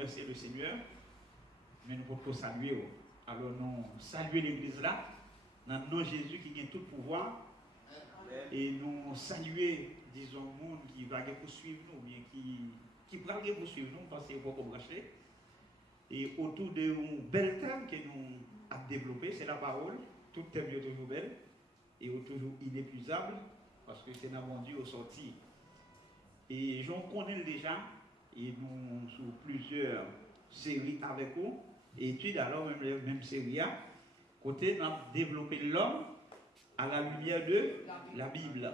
remercier le Seigneur, mais nous pouvons saluer. Alors nous saluons l'église là, dans le nom de Jésus qui a tout pouvoir, et nous saluer, disons, le monde qui va poursuivre nous, bien qui va poursuivre nous, parce qu'il faut brancher. Et autour de un bel thème que nous avons développé, c'est la parole. Tout thème est toujours belle et toujours inépuisable, parce que c'est dans mon Dieu au sorti. Et j'en connais déjà, et nous sur plusieurs séries avec vous, et études alors même série, côté nous avons développé l'homme à la lumière de la Bible.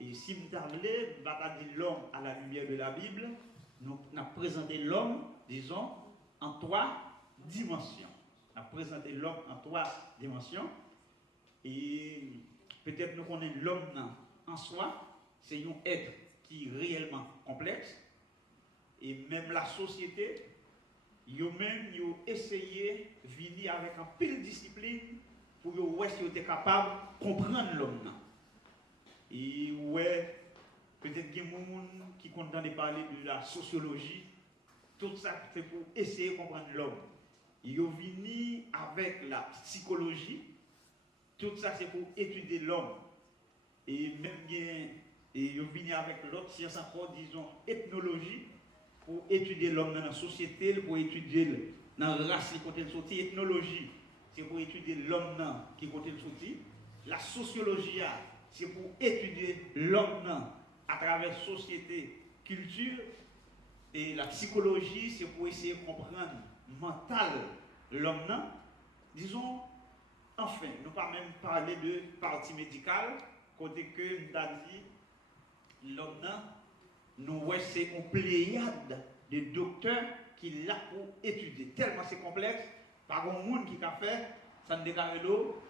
Et si vous voulez, on va dire l'homme à la lumière de la Bible, nous avons présenté l'homme, disons, en 3 dimensions. On a présenté l'homme en 3 dimensions. Et peut-être nous connaissons l'homme en soi, c'est un être qui est réellement complexe. Et même la société, ils ont essayé de venir avec un pile discipline pour voir si ils étaient capables de comprendre l'homme. Et ouais, peut-être qu'il y a des gens qui content parler de la sociologie. Tout ça, c'est pour essayer de comprendre l'homme. Ils ont venu avec la psychologie. Tout ça, c'est pour étudier l'homme. Et même, ils ont venu avec l'autre science encore, disons, ethnologie, pour étudier l'homme dans la société, pour étudier dans la race qui côté de sortie. Ethnologie, c'est pour étudier l'homme qui côté de sortie. La sociologie, c'est pour étudier l'homme à travers société, culture. Et la psychologie, c'est pour essayer de comprendre mental l'homme. Disons, enfin, nous ne pas même parler de partie médicale, côté que nous avons dit, l'homme, nous voyons c'est une pléiade de docteurs qui l'a pour étudier. Tellement c'est complexe, par un monde qui a fait, ça ne déclare l'eau,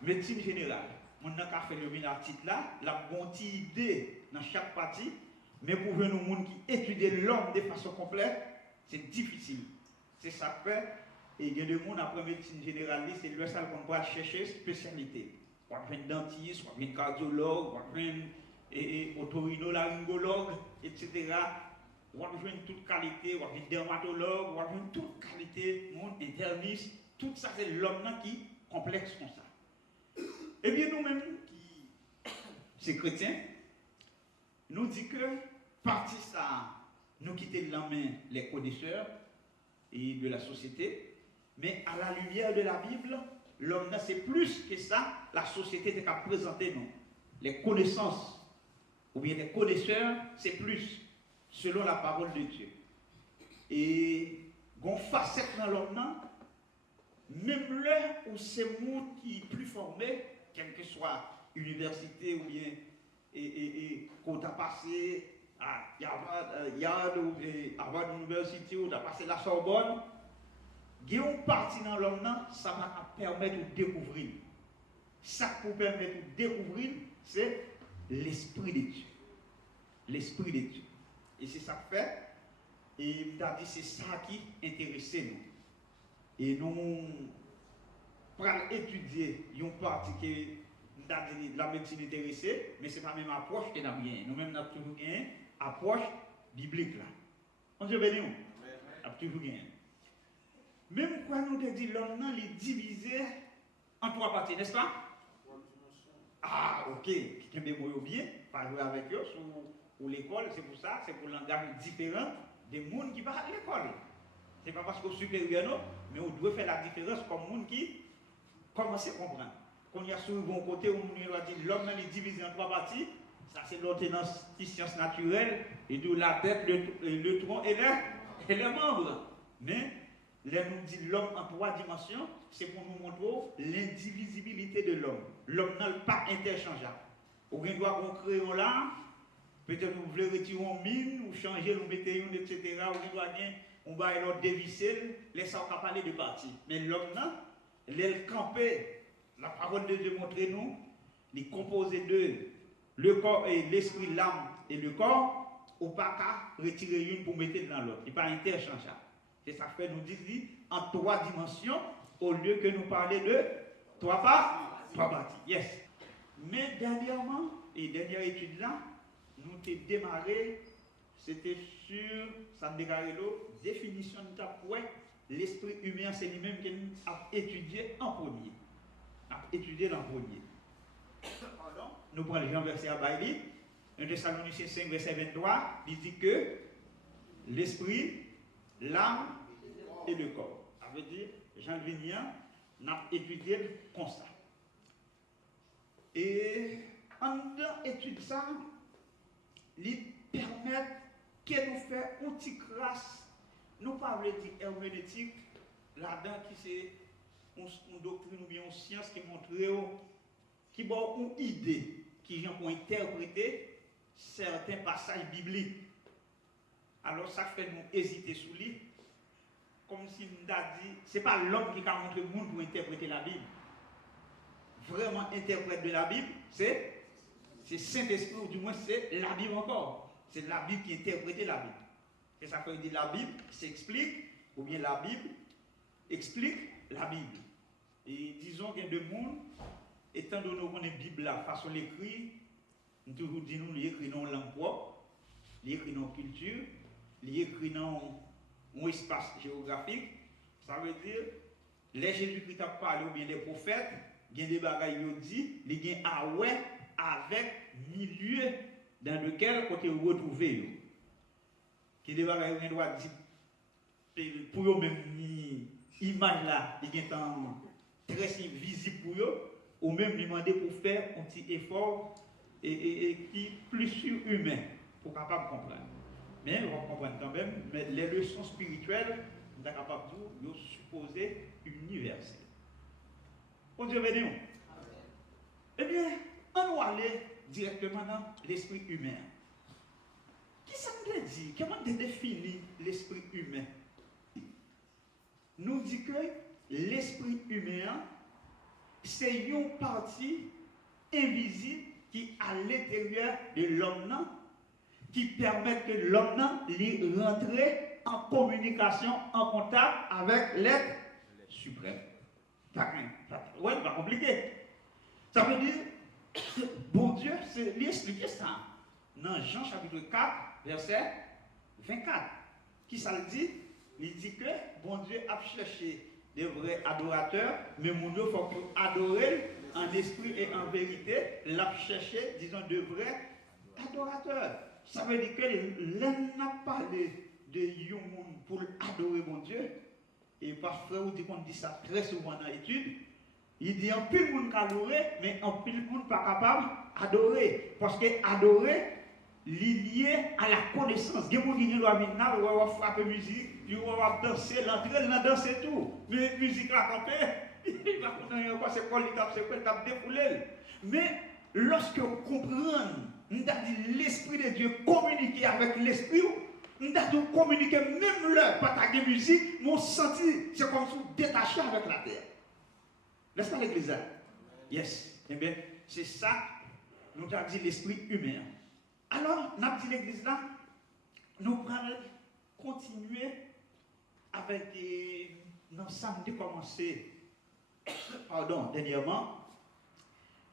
médecine générale. On a fait le article là, la bonne idée dans chaque partie. Mais pour nous, gens qui étudient l'homme de façon complète, c'est difficile. C'est ça que fait. Et il y a des gens après médecine généraliste, c'est le seul qu'on va chercher spécialité. On va un dentiste, on va un cardiologue, on va un otorhinolaryngologue, etc. On va toute qualité, on va un dermatologue, on va toute qualité, monde interniste. Tout ça, c'est l'homme qui est complexe comme ça. Et bien nous-mêmes, qui sommes chrétiens, nous disons que partie ça, nous quittons la main les connaisseurs et de la société, mais à la lumière de la Bible, l'homme c'est plus que ça, la société est à présenter nous. Les connaissances, ou bien les connaisseurs, c'est plus, selon la parole de Dieu. Et, qu'on facette dans l'homme, même là où c'est monde qui est plus formé, quelle que soit université ou bien et qu'on a passé à Yard ou Harvard University ou on a passé la Sorbonne, il y a une partie dans l'homme, ça va permettre de découvrir. Ça qui vous permet de découvrir, c'est l'Esprit de Dieu. L'Esprit de Dieu. Et c'est ça que fait. Et c'est ça qui intéresse nous. Et nous allons étudier une partie qui la médecine intéressée, mais ce n'est pas la même approche que nous avons. Nous-mêmes, nous avons toujours une approche biblique. Là. On Dieu béni. Nous avons toujours une. Même quand nous avons dit l'homme est divisé en 3 parties, n'est-ce pas? Ah, ok. Qui me bien, pas jouer avec eux pour l'école, c'est pour ça, c'est pour le langage différent des gens qui parlent à l'école. Ce n'est pas parce qu'on est supérieur, non, mais on doit faire la différence comme les gens qui commencent à comprendre. Quand il y a sur le bon côté où on a dit l'homme est divisé en 3 parties, ça c'est l'ordonnance des sciences naturelles, et d'où la tête, le tronc et les membres. Mais là nous dit l'homme en 3 dimensions, c'est pour nous montrer l'indivisibilité de l'homme. L'homme n'est pas interchangeable. Ou bien doit qu'on crée un là, peut-être vous voulez retirer une mine, ou changer, ou mettre une, etc. Ou bien doit bien, on va alors dévisser, laisser on parler de parties. Mais l'homme là, il campé. La parole de Dieu montre nous, il est composé de le corps et l'esprit, l'âme et le corps, ou pas qu'à retirer une pour mettre dans l'autre. Il n'est pas interchangeable. C'est ça que nous dit en 3 dimensions, au lieu que nous parler de 3 parties. Yes. Mais dernièrement, et dernière étude là, nous avons démarré c'était sur San Degarello, définition de quoi l'esprit humain, c'est lui-même qui a étudié en premier. A étudié en premier. Pardon. Nous prenons Jean verset à Bailly, 1 Thessaloniciens 5, verset 23, il dit que l'esprit, l'âme et le corps. Ça veut dire, Jean Vignan n'a étudié le constat. Et en étude ça, il permet que nous fassions une petite grâce. Nous parlons de herméneutique, là-dedans qui c'est une doctrine ou bien une science qui montre qui a une idée qui vient pour interpréter certains passages bibliques. Alors ça fait nous hésiter sur lui, comme si nous avons dit, ce n'est pas l'homme qui a montré le monde pour interpréter la Bible. Vraiment interprète de la Bible, c'est Saint-Esprit, ou du moins c'est la Bible encore. C'est la Bible qui interprète la Bible. Et ça veut dire la Bible s'explique, ou bien la Bible explique la Bible. Et disons qu'il y a deux mondes, étant donné qu'on est Bible la façon l'écrit, nous toujours disons nous écrit dans langue propre, l'écrit dans culture, l'écrit dans un espace géographique. Ça veut dire, les Jésus-Christ a parlé, ou bien les prophètes, il y a des bagailles qui dit, il y a ah ouais avec milieu dans lequel côté retrouver. Qui des bagailles qui doit dire pour eux même image là, il y a un très visible pour eux, ou même demander pour faire un petit effort et qui plus surhumain pour capable comprendre. Mais on va comprendre quand même, mais les leçons spirituelles, on est capable de supposer universelles. Bon Dieu béni. Eh bien, on va aller directement dans l'esprit humain. Qui ça veut dire? Comment on définit l'esprit humain? Nous dit que l'esprit humain, c'est une partie invisible qui est à l'intérieur de l'homme, qui permet que l'homme rentre en communication, en contact avec l'être suprême. Ouais, pas compliqué. Ça veut dire, bon Dieu, c'est lui expliquer ça. Dans Jean chapitre 4, verset 24. Qui ça le dit? Il dit que bon Dieu a cherché des vrais adorateurs, mais mon Dieu, il faut adorer en esprit et en vérité. L'a cherché, disons, de vrais adorateurs. Ça veut dire que l'un n'a parlé de Yomun pour adorer mon Dieu. Et parfois, on dit qu'on dit ça très souvent dans l'étude. Il dit en pile monde qui adorer, mais en pile monde pas capable d'adorer. Parce que adorer, lié à la connaissance. Il y a des gens qui doivent venir là, on va frapper musique, on va danser, l'entrée, on va danser tout. Mais musique là, quand il va comprendre quoi, c'est quoi, c'est quoi, il va défouler. Mais lorsque on comprend, on a dit l'Esprit de Dieu communiquer avec l'Esprit, on a dit communiquer même l'heure, pas ta musique, mon senti, c'est comme si on détaché avec la terre. N'est-ce pas l'église? Yes. Eh bien, c'est ça, nous avons dit l'esprit humain. Alors, nous avons dit l'église là, nous allons continuer avec l'ensemble de commencer, dernièrement,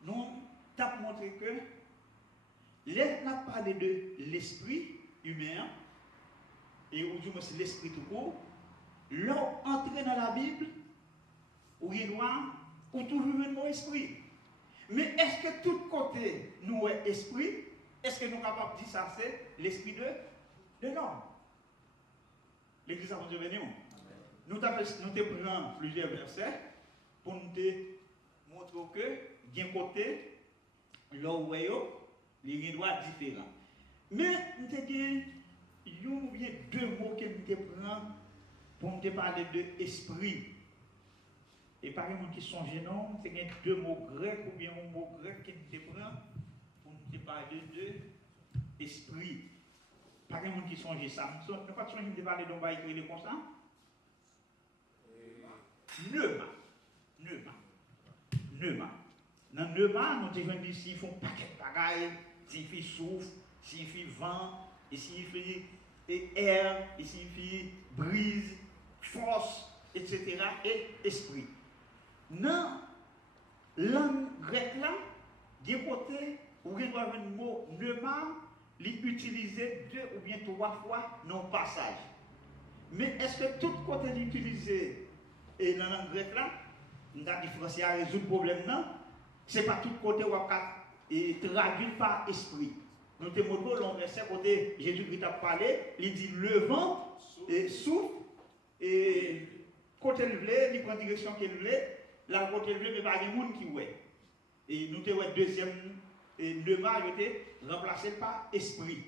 nous avons montré que, là, nous avons parlé de l'esprit humain, et aujourd'hui, c'est l'esprit tout court, l'entrer dans la Bible, où il doit, ou toujours un mot esprit. Mais est-ce que tout côté nous est esprit? Est-ce que nous sommes capables de dire ça, c'est l'esprit de l'homme? L'église avant de venir. Nous prenons plusieurs versets pour nous montrer que, d'un côté, là où il y a des droits différents. Mais nous avons deux mots que nous prenons pour nous parler de esprit. Et par exemple, qui sont gênants, c'est deux mots grecs ou bien un mot grec qui nous prend pour nous parler de esprit. Par exemple, qui sont ça. Nous ne pas de parler d'un bail écrit comme ça. Neuma. Dans neuma, nous devons dire s'ils font un paquet de bagailles, s'il fait souffle, s'il fait vent, s'il fait air, s'il fait brise, force, etc. et esprit. Dans la langue grecque, d'un côté, où il y a un mot pneuma, l'utiliser 2 ou bien 3 fois dans le passage. Mais est-ce que tout côté l'utiliser et dans le grec là, nous avons dit français à résoudre le problème non? Ce n'est pas tout côté où on traduit par esprit. Nous te montrons l'on verset côté Jésus-Christ a parlé, il dit le vent et souffle et côté le blé, il prend direction qu'il voulait, là côté le blé mais pas de monde qui ouais. Et nous te voyons deuxième et le mal était remplacé par esprit.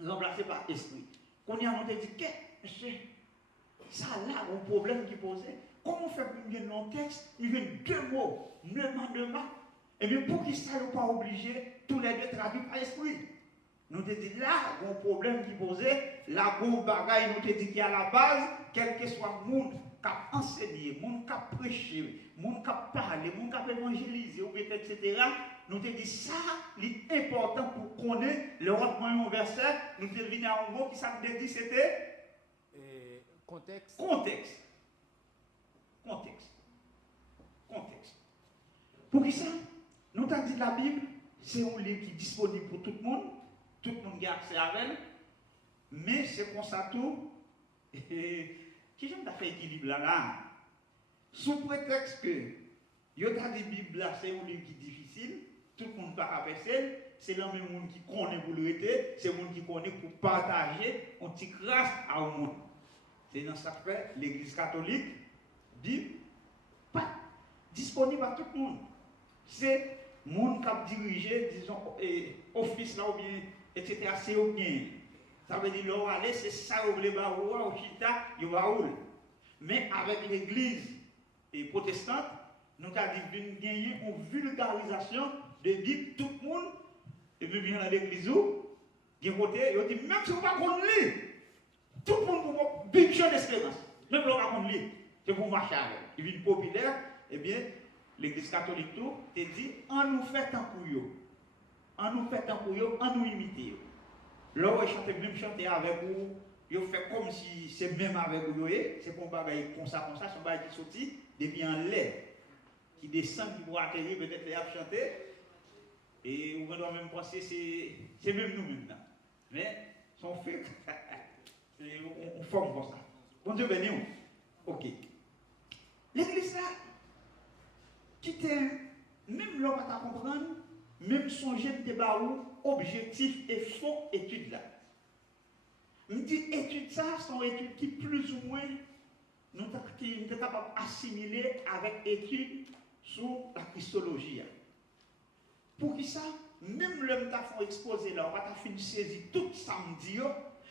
Remplacé par esprit. Quand on a dit que ça là un problème qui posait. Comment faire pour nous dans le texte, il y a 2 mots, neuma. Et bien pour qu'ils ne soient pas obligés, tous les 2 traduits par esprit. Nous te dit là, un problème qui posait, la bonne bagaille, nous te dit qu'à la base, quel que soit le monde qui a enseigné, le monde qui a prêché, le monde qui a parlé, le monde qui a évangélisé, etc., nous te dit ça, c'est important pour connaître le rendement verset, nous te dit à un mot qui ça nous dit c'était contexte. Pour qui ça? Nous t'avons dit la Bible, c'est un livre qui est disponible pour tout le monde a accès à elle, mais c'est comme ça tout. Qui j'aime fait équilibre là? Sous prétexte que, yo t'a dit Bible là, c'est un livre qui est difficile, tout le monde pas passer, c'est le même monde qui connaît pour le rester, c'est le monde qui connaît pour partager, on t'y grâce à un monde. C'est dans ça que fait l'Église catholique, Bible, pas disponible à tout le monde. C'est le monde qui a dirigé, disons, office là ou bien, etc. C'est au bien. Ça veut dire, là, aller, c'est ça, ou les barreaux, au chita, il va où. Mais avec l'Église protestante, nous avons gagné une vulgarisation de Bible, tout le monde, et même bien dans l'Église, il dit, même si vous ne pouvez pas lire, tout le monde peut Bible d'espérance. Même si vous ne pouvez pas lire, c'est pour marcher avec. Il vient populaire, eh bien, l'Église catholique tout, te dit, on nous fait un couillot. On nous fait un couillot, on nous imite. Là, on chante même chanter avec vous, on fait comme si c'est même avec vous, c'est pour pas comme ça, c'est un bagage qui sortit, depuis un lait, qui descend, qui pourra atterrir, peut-être les a chanter. Et on doit même penser, c'est même nous maintenant. Mais, son fait, on forme comme ça. Bon Dieu béni. Ok. L'église là, quitter, même l'homme à comprendre, même songer de débat objectif et fond étude là. Je dis études ça sont études qui plus ou moins nous sommes capables d'assimiler avec études sur la christologie. Pour qui ça, même l'homme t'a fait exposer là, on va finir saisir tout samedi,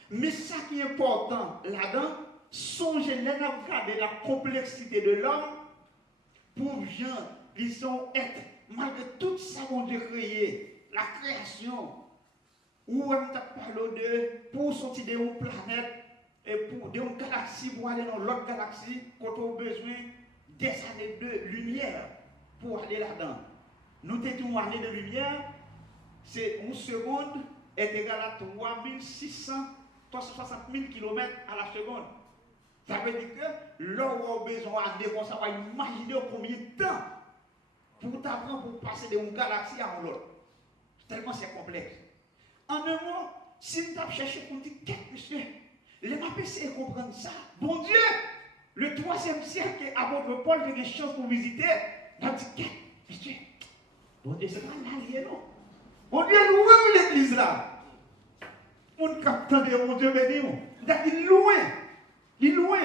mais ça qui est important là-dedans, songez à regarder la complexité de l'homme pour gens, ils sont être malgré tout ça qu'on Dieu créé, la création, où on t'a parlé de pour sortir d'une planète et pour d'une galaxie pour aller dans l'autre galaxie, quand on a besoin des années de lumière pour aller là-dedans. Nous avons une année de lumière, c'est une seconde est égale à 360 000 km à la seconde. Ça veut dire que là où on a besoin de ça va imaginer combien de temps pour t'apprendre pour passer d'une galaxie à l'autre. Tellement c'est complexe. En un mot, si nous avons cherché pour dire, qu'est-ce que les MAPC comprennent ça. Bon Dieu, le 3e siècle, à votre Paul, j'ai des chances pour visiter. On a dit, qu'est-ce que bon Dieu, c'est pas l'allié, non. Bon Dieu, louez l'église là. On capte de mon Dieu béni. Il est loin. Il est loin.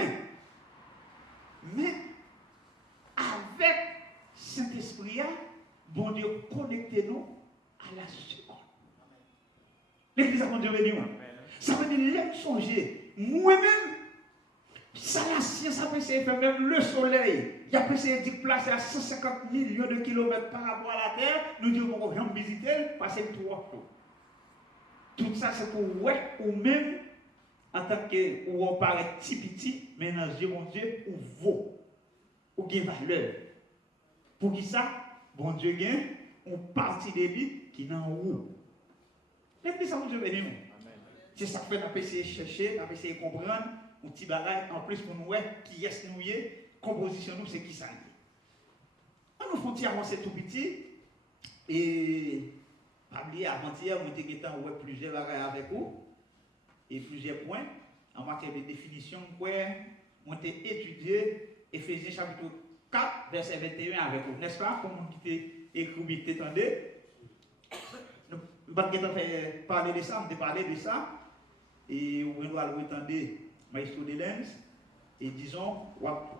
Mais avec Saint-Esprit, bon Dieu, connectez-nous à la seconde. L'église a mon Dieu béni. Ça veut dire, l'aime songer. Moi-même, ça la science a essayé de faire même le soleil. Il a essayé de placer à 150 millions de kilomètres par rapport à la Terre. Nous disons qu'on va visiter, passer 3 jours. Tout ça, c'est pour ouais, ou même en tant que, où on paraît petit, mais dans Dieu, mon Dieu, ou vaut, ou gain valeur. Pour qui ça, bon Dieu gagne, on partie de lui qui n'en haut. L'église, mon Dieu béni. C'est ça que nous avons essayé de chercher, nous avons essayé de comprendre, un petit bagage en plus pour nous, qui est nous, composition nous, c'est qui ça. On nous faut avancer tout petit, et pas oublier, avant-hier, on était plusieurs bagages avec vous, et plusieurs points, en matière de définition, on a étudié Éphésiens chapitre 4, verset 21 avec vous, n'est-ce pas? Comme on était écrit, qui t'entendez? Nous ne pouvons pas parler de ça, on parler de ça, et on doit le entendre, Maestro de Lens, et disons,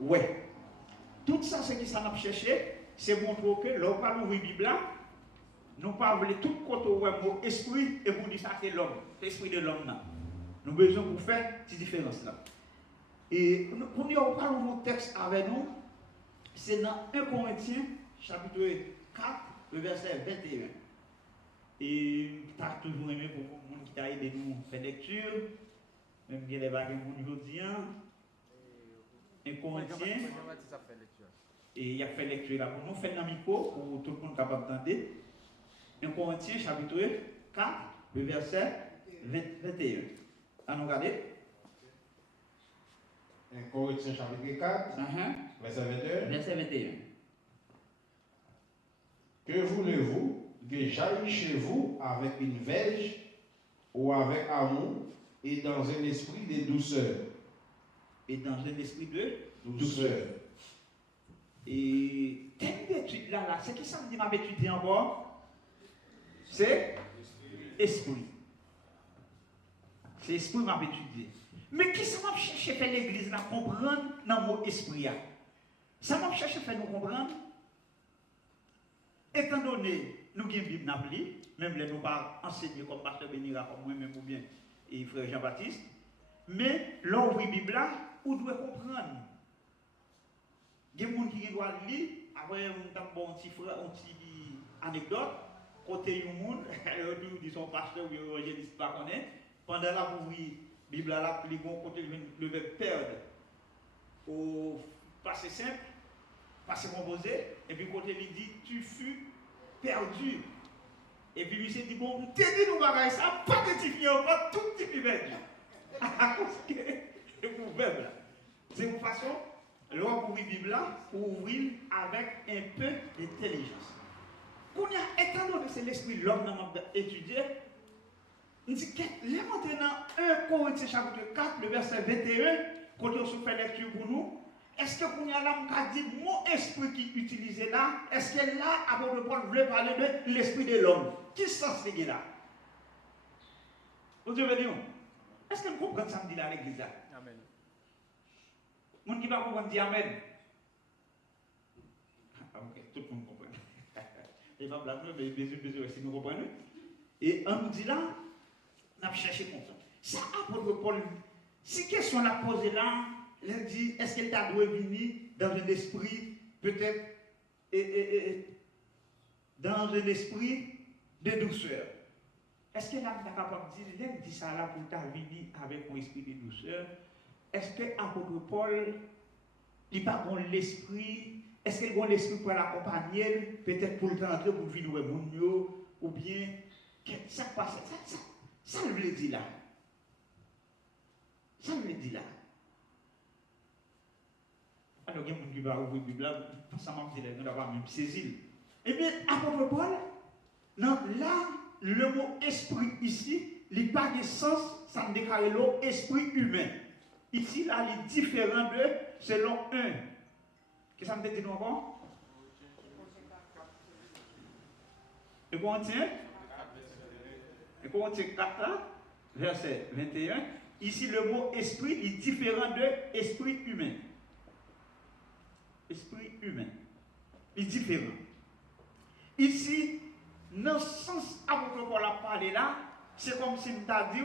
ouais. Tout ça, c'est que ça m'a cherché, c'est montrer que l'on va ouvrir la Bible là, nous pas voulu tout côté mot esprit et vous dire ça c'est l'homme, l'esprit de l'homme là. Nous avons besoin pour faire cette différence là. Et pour nous parler de texte avec nous, c'est dans 1 Corinthiens chapitre 4, le verset 21. Et tu as toujours aimé pour les gens qui t'a aidé nous faire lecture, même si les bagages aujourd'hui, 1 Corinthiens. Et il a fait lecture là pour nous, faire dans le micro pour tout le monde capable d'entendre. 1 Corinthiens chapitre 4, le verset 21. À nous regarder. 1 Corinthiens chapitre 4, verset 21. Verset 21. Que voulez-vous que j'aille chez vous avec une verge ou avec amour et dans un esprit de douceur? Et dans un esprit de douceur. Et thème d'étude là, c'est qui ça me dit m'a étudié encore? C'est esprit. C'est esprit m'a étudié. Mais qui ça m'a cherché faire l'église là comprendre dans le mot esprit là? Ça m'a cherché faire nous comprendre. Étant donné nous avons une Bible n'appli, même les nous pas enseigner comme pasteur Benira comme moi-même ou bien et frère Jean-Baptiste, mais l'on ouvre la Bible là, on doit comprendre. Il y a des gens qui doivent lire, après on a un petit anecdote, côté un monde, ils disent son pasteur ou évangéliste pas connaît, pendant la ouvrir la Bible là, ils vont côté le verbe perdre au passé simple, passé composé, et puis côté il dit tu fus perdu. Et puis lui s'est dit bon, t'es dit nous bagaille ça, pas de type encore, tout type perdu. À cause que le verbe là. C'est une façon. Alors, pour ouvrir la Bible là, pour ouvrir avec un peu d'intelligence. Quand on a étant donné que c'est l'esprit de l'homme dans étudier, on dit que les maintenant 1 Corinthiens chapitre 4, le verset 21, quand on se fait lecture pour nous, est-ce que qu'on y a là, on dit mon esprit qui est utilisé là, est-ce que là, avant de Paul voulait parler de l'esprit de l'homme? Qui sens c'est là? Vous devez dire, est-ce que vous comprenez ça me dit là à l'église là? Amen. Mon qui va comprendre dit Amen. Ok, tout le monde comprend. Et pas blâmer, mais besoin si nous comprenons. Et on nous dit là, on a cherché comme ça. Ça, apôtre Paul, si question l'a posée là, il dit, est-ce qu'elle t'a dû venir dans un esprit, peut-être, dans un esprit de douceur? Est-ce qu'elle est capable de dire, elle dit ça là pour t'a venir avec un esprit de douceur? Est-ce que l'apôtre Paul, il n'a pas l'esprit, est-ce qu'il a l'esprit pour l'accompagner, peut-être pour le rentrer, pour venir au monde, ou bien, ça passe, ça le dit là. Ça le dit là. Alors, il y a des gens qui vont ouvrir la Bible là, ça m'a dit, on va même saisir. Eh bien, l'apôtre Paul, non, là, le mot esprit ici, il n'a pas de sens, ça me déclare l'esprit humain. Ici, là, il est différent de selon un. Qu'est-ce que ça me dit encore? Et Corinthiens 4, verset 21. Ici, le mot esprit est différent de esprit humain. Esprit humain. Il est différent. Ici, dans le sens à votre Paul a parlé là, c'est comme si nous t'a dit,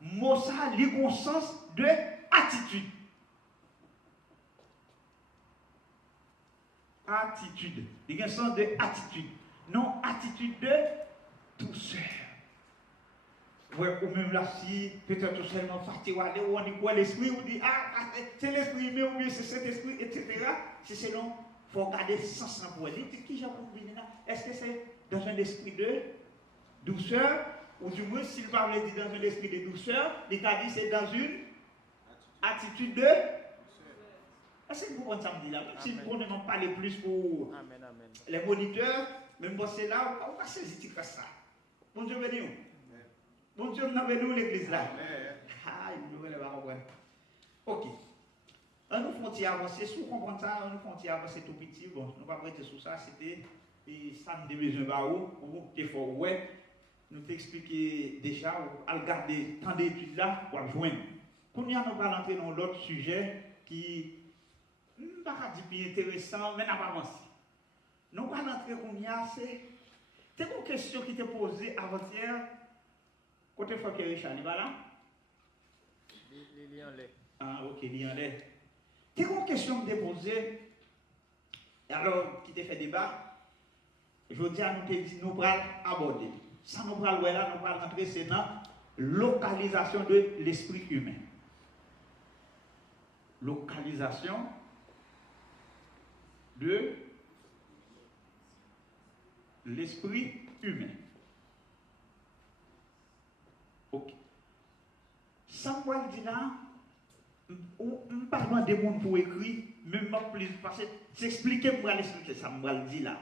mot ça, il a un sens de attitude. Attitude. Il y a un sens de attitude. Non, attitude de douceur. Ouais, ou même là, si peut-être seulement fatigué, ou on dit quoi l'esprit, ou dit, ah, c'est l'esprit, mais ou bien c'est cet esprit, etc. C'est selon, il faut regarder sans pour elle. Qui j'ai compris là? Est-ce que c'est dans un esprit de douceur, ou du moins, s'il parle dit dans un esprit de douceur, il a dit c'est dans une attitude de. Est-ce que vous comprenez ça me dit là? Même si vous ne m'en parlez plus pour les moniteurs, même si c'est là, on va saisir ça. Bon Dieu béni. Bon Dieu nous béni l'église là. Ah, il nous va comprendre. OK. On nous font avancer, si vous comprenez ça, on nous font avancer tout petit. Bon, nous pas prêter sur ça, c'était et ça nous besoin ba ou t'es fort ouais. Nous t'expliquer déjà à regarder tant d'études là pour joindre. Pour nous va rentrer dans l'autre sujet qui pas dire intéressant mais n'a pas avancé. Nous va rentrer comme c'est une question qui t'est posée avant-hier côté Frère Richard, il va là. Ah OK, il y en a. C'est une question qui t'est posée alors qui t'a fait débat. Je dis à nous te dit nous allons aborder. Ça nous allons là, nous allons rentrer c'est dans localisation de l'esprit humain. Localisation de l'esprit humain. OK. Ça moi dit là, on parle de monde pour écrire, même plus parce que s'expliquer pour l'expliquer ça moi le dit là.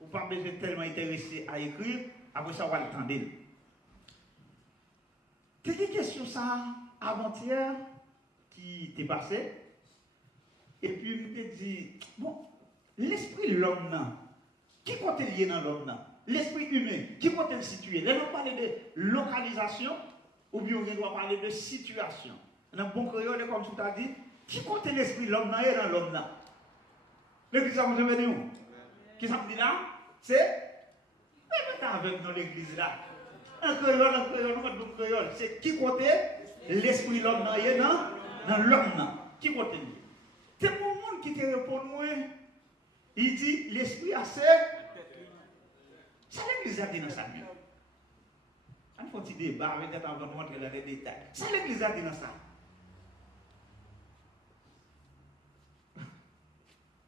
Ou pas besoin tellement intéressé à écrire, après ça on va l'entendre. C'est une question ça avant-hier qui t'est passé. Et puis je me dit bon, l'esprit de l'homme là, qui compte lié dans l'homme là? L'esprit humain, qui compte le situer? Là on parle de localisation ou bien on doit parler de situation. Dans bon créole comme tu as dit, qui compte l'esprit de l'homme là et dans l'homme là? L'église ça vous avez où? Qui ça me dit là? C'est même avec nous l'église là. Un créole, c'est qui côté l'esprit de l'homme dans l'homme là. Qui côté lui? C'est pour le monde qui te répond moi. Il dit l'esprit a c'est. Ça l'église a dit dans sa vie. On fait un petit débat avec avant de montrer dans les détails. Ça l'église a dit dans ça.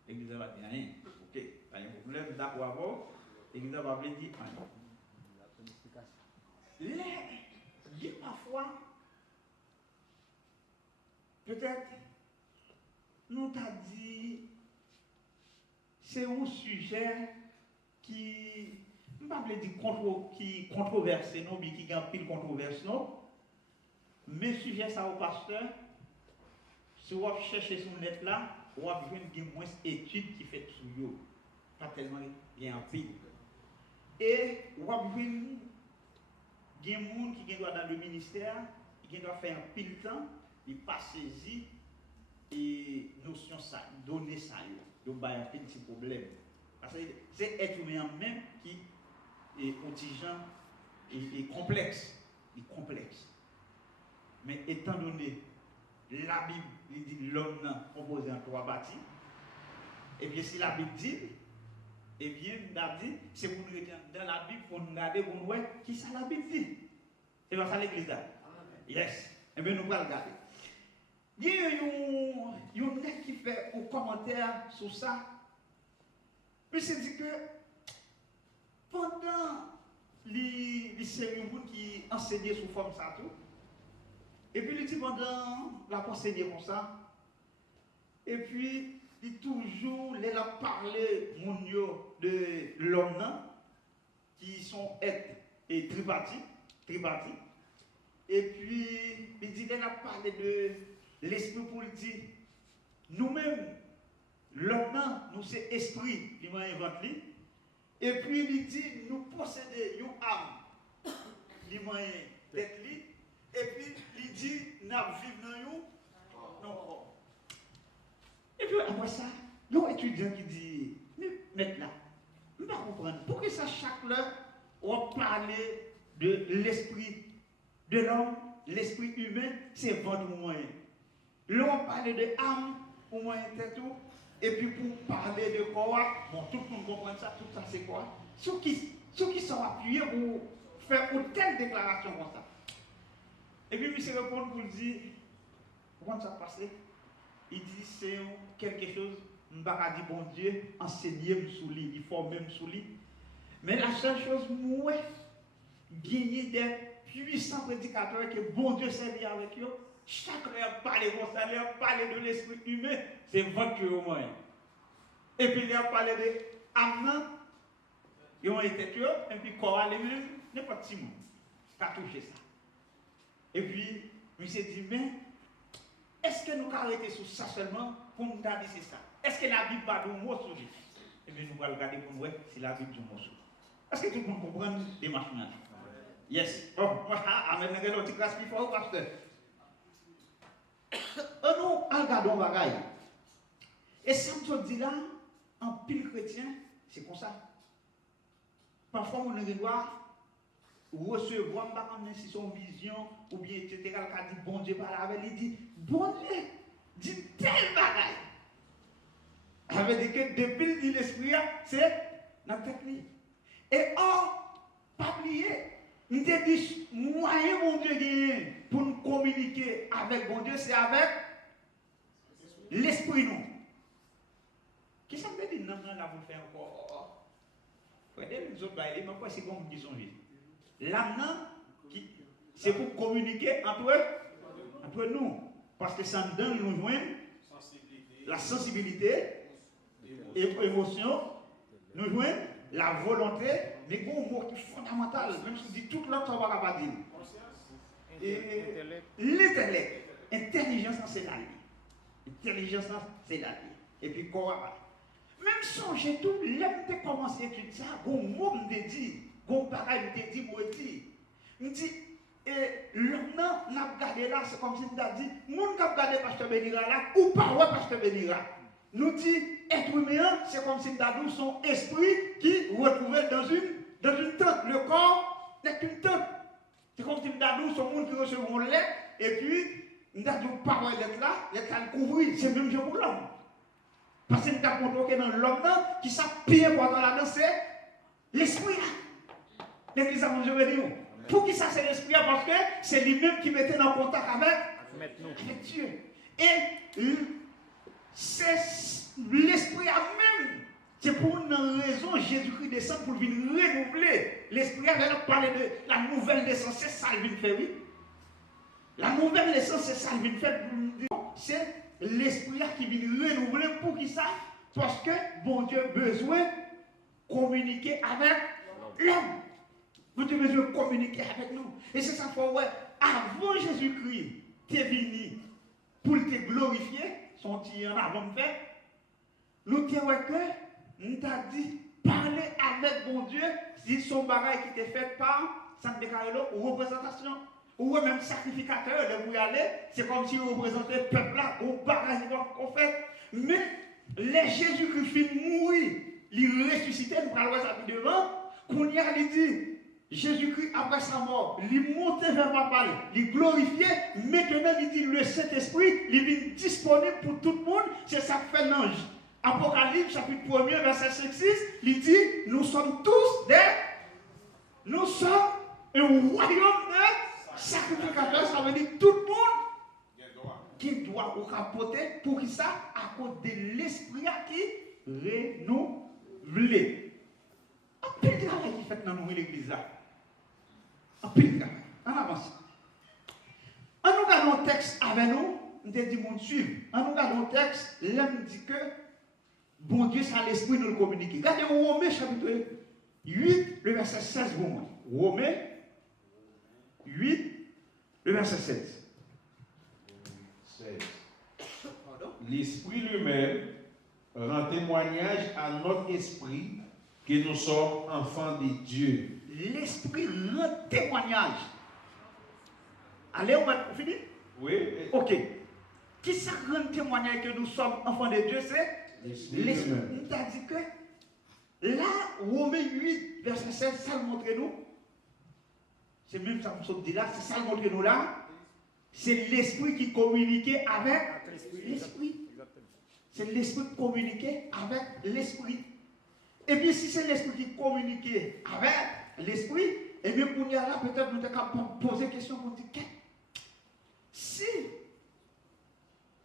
L'église va dire rien. OK. Pas de problème, d'accord avant. L'église va dire rien. Là, parfois, peut-être, nous t'a dit, c'est un sujet qui, je ne vais pas dire qui controversé, non, mais qui gagne pile controverse, non. Mais sujet ça au pasteur, si vous cherchez sur le net là, vous avez une moins d'études qui fait sur vous. Pas tellement bien en pile. Et vous avez une il y a des gens qui doivent dans le ministère, qui doivent faire un pile de temps, ils ne pas saisir et notion ça, donner ça, ils ont un petit problème. Parce que c'est être humain même qui est contingent et complexe. Mais étant donné, la Bible dit l'homme composé en 3 parties, et bien si la Bible dit, eh bien, c'est pour nous dans la Bible, pour nous regarder, pour nous voir qui ça la Bible dit. C'est pas ça l'église là. Yes. Eh bien, nous allons regarder. Il y a un mec qui fait un commentaire sur ça. Puis c'est dit que pendant les cérémonies qui enseignaient sous forme ça tout, et puis il dit pendant la enseigner comme ça, et puis il toujours les a parlé de l'homme qui sont êtres et tripartis. Et puis il dit il a parlé de l'esprit pour le dire nous-mêmes l'homme nous c'est esprit qui m'a inventé. Et puis il dit nous possédons une âme qui m'a tête li. Et puis il dit nous vivons dans non. Et puis après ça, il y a un étudiant qui dit, mais maintenant, je ne peux pas comprendre. Pourquoi ça chaque heure, on parle de l'esprit de l'homme, l'esprit humain, c'est votre moyen. Là, on parle de âme, pour moyen de tout. Et puis pour parler de corps, bon, tout le monde comprend ça, tout ça c'est quoi? Ceux qui sont appuyés pour faire une telle déclaration comme ça. Et puis, M. répond pour dire, comment ça passe? Il dit, c'est quelque chose, je ne vais pas dire, bon Dieu, enseigner sous lui, il faut même sous lui. Mais la seule chose, moi, gagner des puissants prédicateurs que bon Dieu servit avec eux, chaque heure parler comme ça, leur parler de l'esprit humain, c'est votre au moins. Et puis, leur parler de âme, ils ont été tués, et puis, corps les mêmes, n'importe qui a touché ça. Et puis, il s'est dit, mais est-ce que nous avons arrêté sur ça seulement pour nous dire c'est ça? Est-ce que la Bible va nous mot sur lui? Et bien, nous allons regarder pour nous si la Bible dit mot sur lui. Est-ce que tout le monde comprend les machines? Yes. Oh, amen. Nous avons une classe plus fort, pasteur. Nous regardons les bagailles. Et ça me dit là, en pile chrétien, c'est comme ça. Parfois, on doit recevoir, si son vision, ou bien, etc., qui a dit, bon Dieu, par là, il dit, bon Dieu, dit tel bagaille. Avec que depuis le dit l'esprit, c'est notre tête. Et or, pas oublier, il te dit, moyen, mon Dieu, pour nous communiquer avec bon Dieu, c'est avec l'esprit, non. Qu'est-ce que ça veut dire? Non, là, vous faites encore. Regardez les autres bails, mais quoi, c'est comme vous disons. L'âme, c'est pour communiquer entre nous. Parce que ça nous donne nous joindre la sensibilité, l'émotion, nous joindre la volonté, mais bon mot qui est fondamental, même si on dit tout l'autre, on ne va pas dire. L'intellect. Intelligence, c'est la vie. Intelligence, c'est la vie. Et puis, quoi? Même songez tout, l'aime de commencer à étudier ça, gon mot me dit, gon pareil me dit, moi dit. Me dit, et l'homme n'a regardé là, c'est comme si on a dit, moun n'a regardé pasteur Benira là, ou pas ouais pasteur Benira. Nous dit, être humain, c'est comme si on a dit son esprit qui retrouvait dans une tente. Le corps n'est qu'une tente. C'est comme si on a dit son monde qui recevait l'air, et puis, on a dit, parole d'être là, l'être là le couvrir, c'est même jeu pour l'homme. Parce que nous avons montré dans l'homme qui s'est pire pour dans la danse, c'est l'esprit. L'église a mangé avec nous. Pour qui ça c'est l'esprit? Parce que c'est lui-même qui mettait en contact avec Dieu. Et c'est l'esprit à même. C'est pour une raison Jésus-Christ descend pour venir renouveler. L'esprit avait parlé de la nouvelle naissance. C'est ça qu'il vient faire, oui. La nouvelle naissance, c'est ça qu'il vient faire. C'est l'esprit qui vient renouveler pour qui ça? Parce que bon Dieu a besoin de communiquer avec l'homme. Bon Dieu a besoin de communiquer avec nous. Et c'est ça qu'il faut, ouais, avant Jésus-Christ, tu es venu pour te glorifier, son tir en avant de fait, nous te ouais que nous t'a dit, parler avec bon Dieu, si son bagage qui était fait par Sainte Carlo ou représentation. Ou même sacrificateur, de vous y aller, c'est comme si vous représentez le peuple là, au bagage qu'on fait. Mais les Jésus-Christ mourir, il ressuscité, nous allons voir ça devant, qu'on y a dit, Jésus-Christ après sa mort, il monte vers papa, il glorifié, maintenant il dit le Saint-Esprit, il est disponible pour tout le monde, c'est ça que fait l'ange. Apocalypse chapitre 1er, verset 5-6, il dit, nous sommes tous nous sommes un royaume de sacrificateur, ça veut dire tout le monde qui doit au capoter pour qui ça? À cause de l'esprit qui renouvelé. Un peu de travail qui fait dans nous l'église là. Un peu de travail. On avance. En nous regardant le texte avec nous, on te dit mon suivre. En nous regardant le texte, l'homme dit que bon Dieu, c'est l'esprit nous le communiquer. Regardez Romains chapitre 8, le verset 16 pour moi. Romains 8, le verset 16. L'esprit lui-même rend témoignage à notre esprit que nous sommes enfants de Dieu. L'esprit rend témoignage. Allez, on va finir? Oui. Ok. Qui ça rend témoignage que nous sommes enfants de Dieu? C'est l'esprit. On t'a dit que là, Romains 8, verset 16, ça le montre nous. C'est même ça qu'on dit là, c'est ça le montre nous là. C'est l'esprit qui communiquait avec l'esprit. C'est l'esprit qui communiquait avec l'esprit. Et puis si c'est l'esprit qui communiquait avec l'esprit, et bien pour y aller là, peut-être nous devons poser une question pour dire si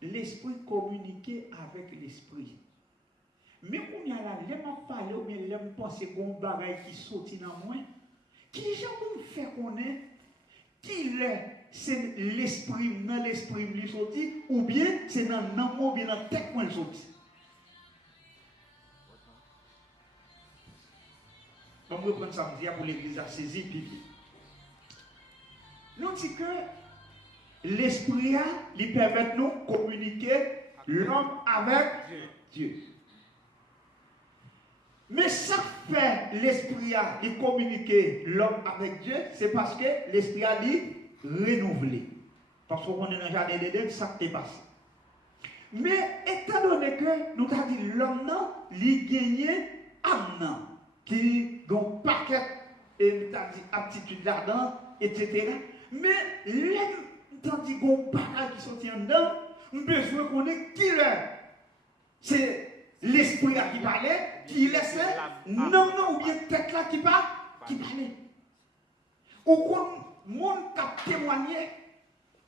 l'esprit communiquait avec l'esprit, mais pour y aller là, les m'a parlé ou bien les m'a pensé qu'on bagaille qui sortit dans moi, qui j'ai fait qu'on est, qui c'est l'esprit, dans l'esprit lui sorti, ou bien c'est dans l'amour, ou bien dans la tête qu'on sorti. Comme reprendre samedi pour l'église à saisir Bible. Nous disons que l'esprit lui permet de nous communiquer l'homme avec Dieu. Mais ça fait l'esprit lui communiquer l'homme avec Dieu, c'est parce que l'esprit a lui renouvelé. Parce qu'on est dans le jardin d'Éden, ça t'est passé. Mais étant donné que nous avons dit l'homme, lui gagné âme, qui a un paquet d'aptitudes là-dedans, etc. Mais l'homme, tandis qu'on parle qui sont en dedans, nous besoin qu'on ait qui l'est. C'est l'esprit qui parlait, qui laissait, non, ou bien tête là qui parlait. Ou qu'on monde qui a témoigné,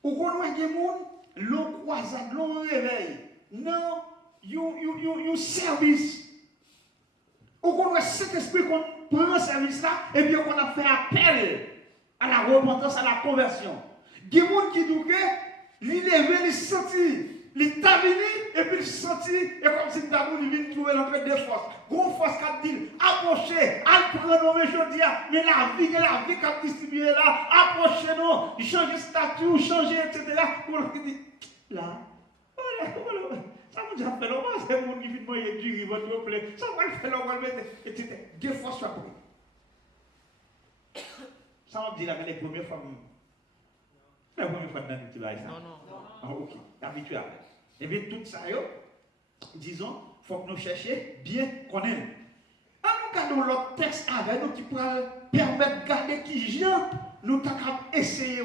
ou qu'on a des monde, l'on croisade, l'on réveille. Non, you service. Ou qu'on a cet esprit qu'on prend service là, et puis qu'on a fait appel à la repentance, à la conversion. Il y a des gens qui disent que il levé, il senti, il t'a venu, et puis il senti, et comme si il vient trouver l'entrée des forces. Gros force qui dit, approchez, allez prendre nos méchants, mais la vie qui a distribué là, approchez-nous, changer statut, changer, etc. Pour le dit, là, voilà, ça vous a fait longtemps, c'est le monde qui vient de du riz, votre plaît, ça va le faire longtemps, etc. Deux forces soit pris. Ça on dit là, mais les premières fois, la première fois dans le petit bail ça. Non. Ah, ok, habitué avec. Et bien tout ça, disons, il faut que nous cherchions bien connaître. En nous gardons l'autre texte avec nous qui pourrait permettre de garder qui gens, nous avons essayé,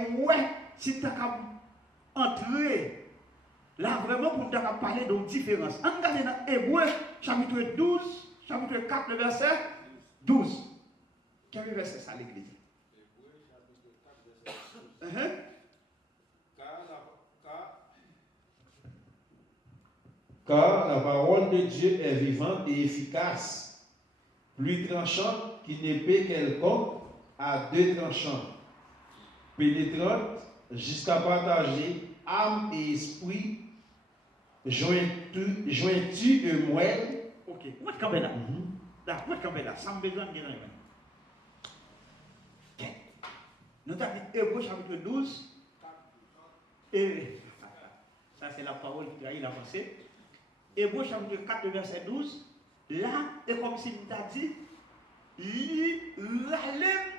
si nous avons entrer là vraiment pour nous parler de différence. On regarde dans Hébreu chapitre 12, chapitre 4, le verset 12. Quel verset ça l'église? Hébreu chapitre 4, verset 12. Car la parole de Dieu est vivante et efficace, plus tranchante qu'une épée quelconque à deux tranchants, pénétrante jusqu'à partager âme et esprit, jointu et moelle. Ok, moi je campe là. Moi je campe là, sans besoin de dire rien. Nous avons dit Hébreu chapitre 12, et ça c'est la parole qui a eu la pensée. Hébreu chapitre 4, verset 12, là, c'est comme si nous avons dit, la lèvre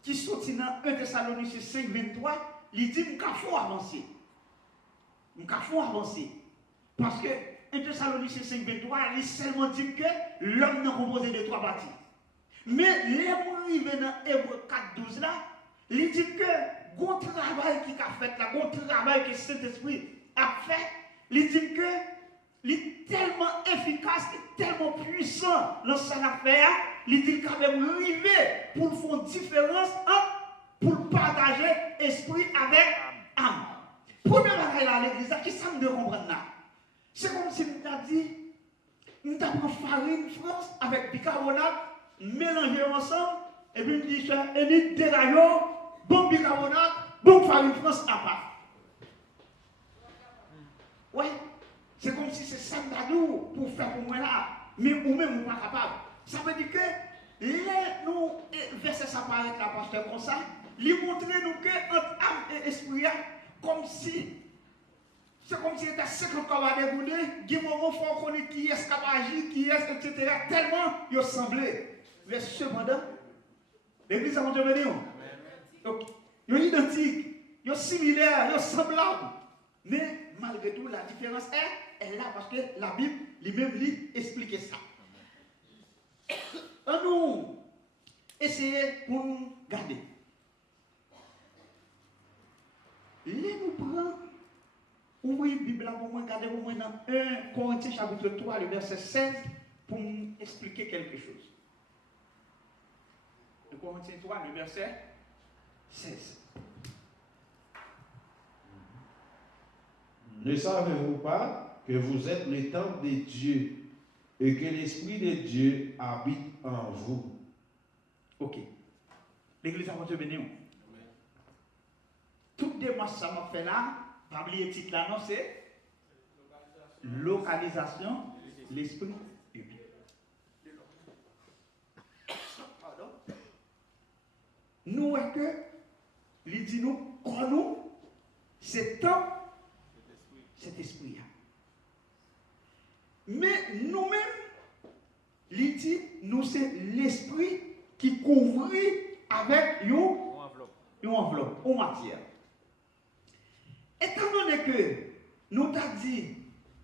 qui sortit dans 1 Thessaloniciens 5, 23, il dit, nous faut avancer. Nous faut avancer. Parce que 1 Thessaloniciens 5, 23, il seulement dit que l'homme n'est composé de trois parties. Mais les arrivé dans Hébreu 4, 12 là, il dit que bon travail qui a fait là, bon travail que Saint-Esprit a fait, il dit que il est tellement efficace, tellement puissant dans son affaire, il dit quand même arrivé pour faire une différence, pour partager esprit avec âme. Première bagaille là à l'église, qui ça me comprendre là? C'est comme si nous avons dit, nous avons farine France avec bicarbonate, mélangé ensemble, et puis nous disons, et nous dégageons, bon bicarbonate, bon farine France à part. Ouais. C'est comme si c'est ça pour faire pour moi là, mais ou même nous pas capable. Ça veut dire que nous verser ça paraît là, pasteur, comme ça, lui montrer nous que notre âme et esprit, comme si c'est comme si c'était 50 corps dégoûté, il y a un moment fort qu'on est qui est capable, qui est, etc. Tellement il semblait. Mais cependant, l'église a montré venir. Donc, ils sont identiques, ils sont similaires, ils sont semblables. Mais malgré tout, la différence est là parce que la Bible lui-même lui explique ça. Nous essayons pour nous garder. Les nous prend, ouvrez la Bible pour moi, regardez pour moi dans 1 Corinthiens chapitre 3, le verset 16, pour nous expliquer quelque chose. 1 Corinthiens 3, le verset 16. Ne savez-vous pas que vous êtes le temple de Dieu et que l'Esprit de Dieu habite en vous? Ok. L'église a votre bénédiction. Toute démarche ça m'a fait là, pas oublier le titre là, non, c'est localisation, l'esprit. Pardon. nous est que, il dit nous, quand nous, c'est temps, cet esprit. Mais nous-mêmes, il dit, nous, c'est l'esprit qui couvre avec une enveloppe, une matière. Étant donné que nous t'a dit,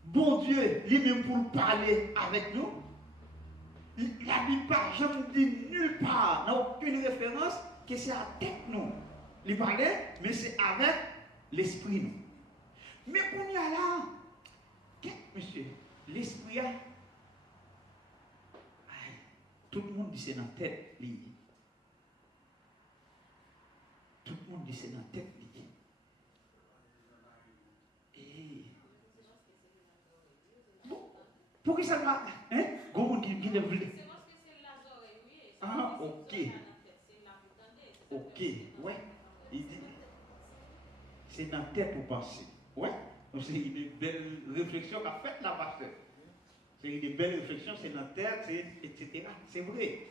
bon Dieu, lui-même pour parler avec nous, la Bible je ne dis nulle part, n'a aucune référence que c'est avec nous. Il parlait, mais c'est avec l'esprit nous. Mais qu'on y a là, monsieur, l'esprit a, tout le monde dit c'est dans la tête. Tout le monde dit c'est dans la tête. Pour qui ça va? Hein? Comment qui ne voulait? Ah, ok. Ok, ouais. Il dit, c'est dans la tête pour penser. Ouais. Donc c'est une belle réflexion qu'a faite la pasteur. C'est une belle réflexion, c'est dans la tête, etc. C'est vrai.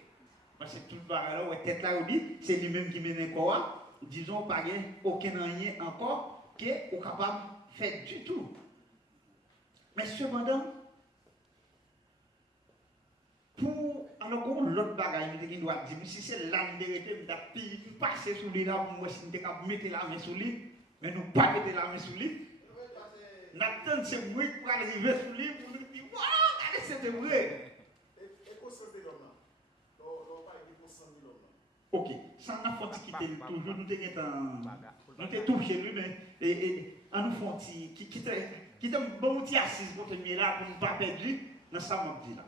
Parce que tout le barreau, tête là, c'est lui-même qui mène encore. Disons, pas aucun rien encore qui est capable de faire du tout. Mais cependant, pour alors qu'on l'autre bagaille qui doit dire si c'est là de rester me passer sous lui là pour moi si me capable mettre la main sous lui mais nous pas mettre la main sous lui n'attend c'est moi qui va arriver sous lui pour nous dire waouh regardez c'était vrai OK ça n'a pas quitter toujours nous t'es touché lui mais et en nous font qui t'a bon petit assise pour te mettre là pour ne pas perdre dans ça m'a dit là.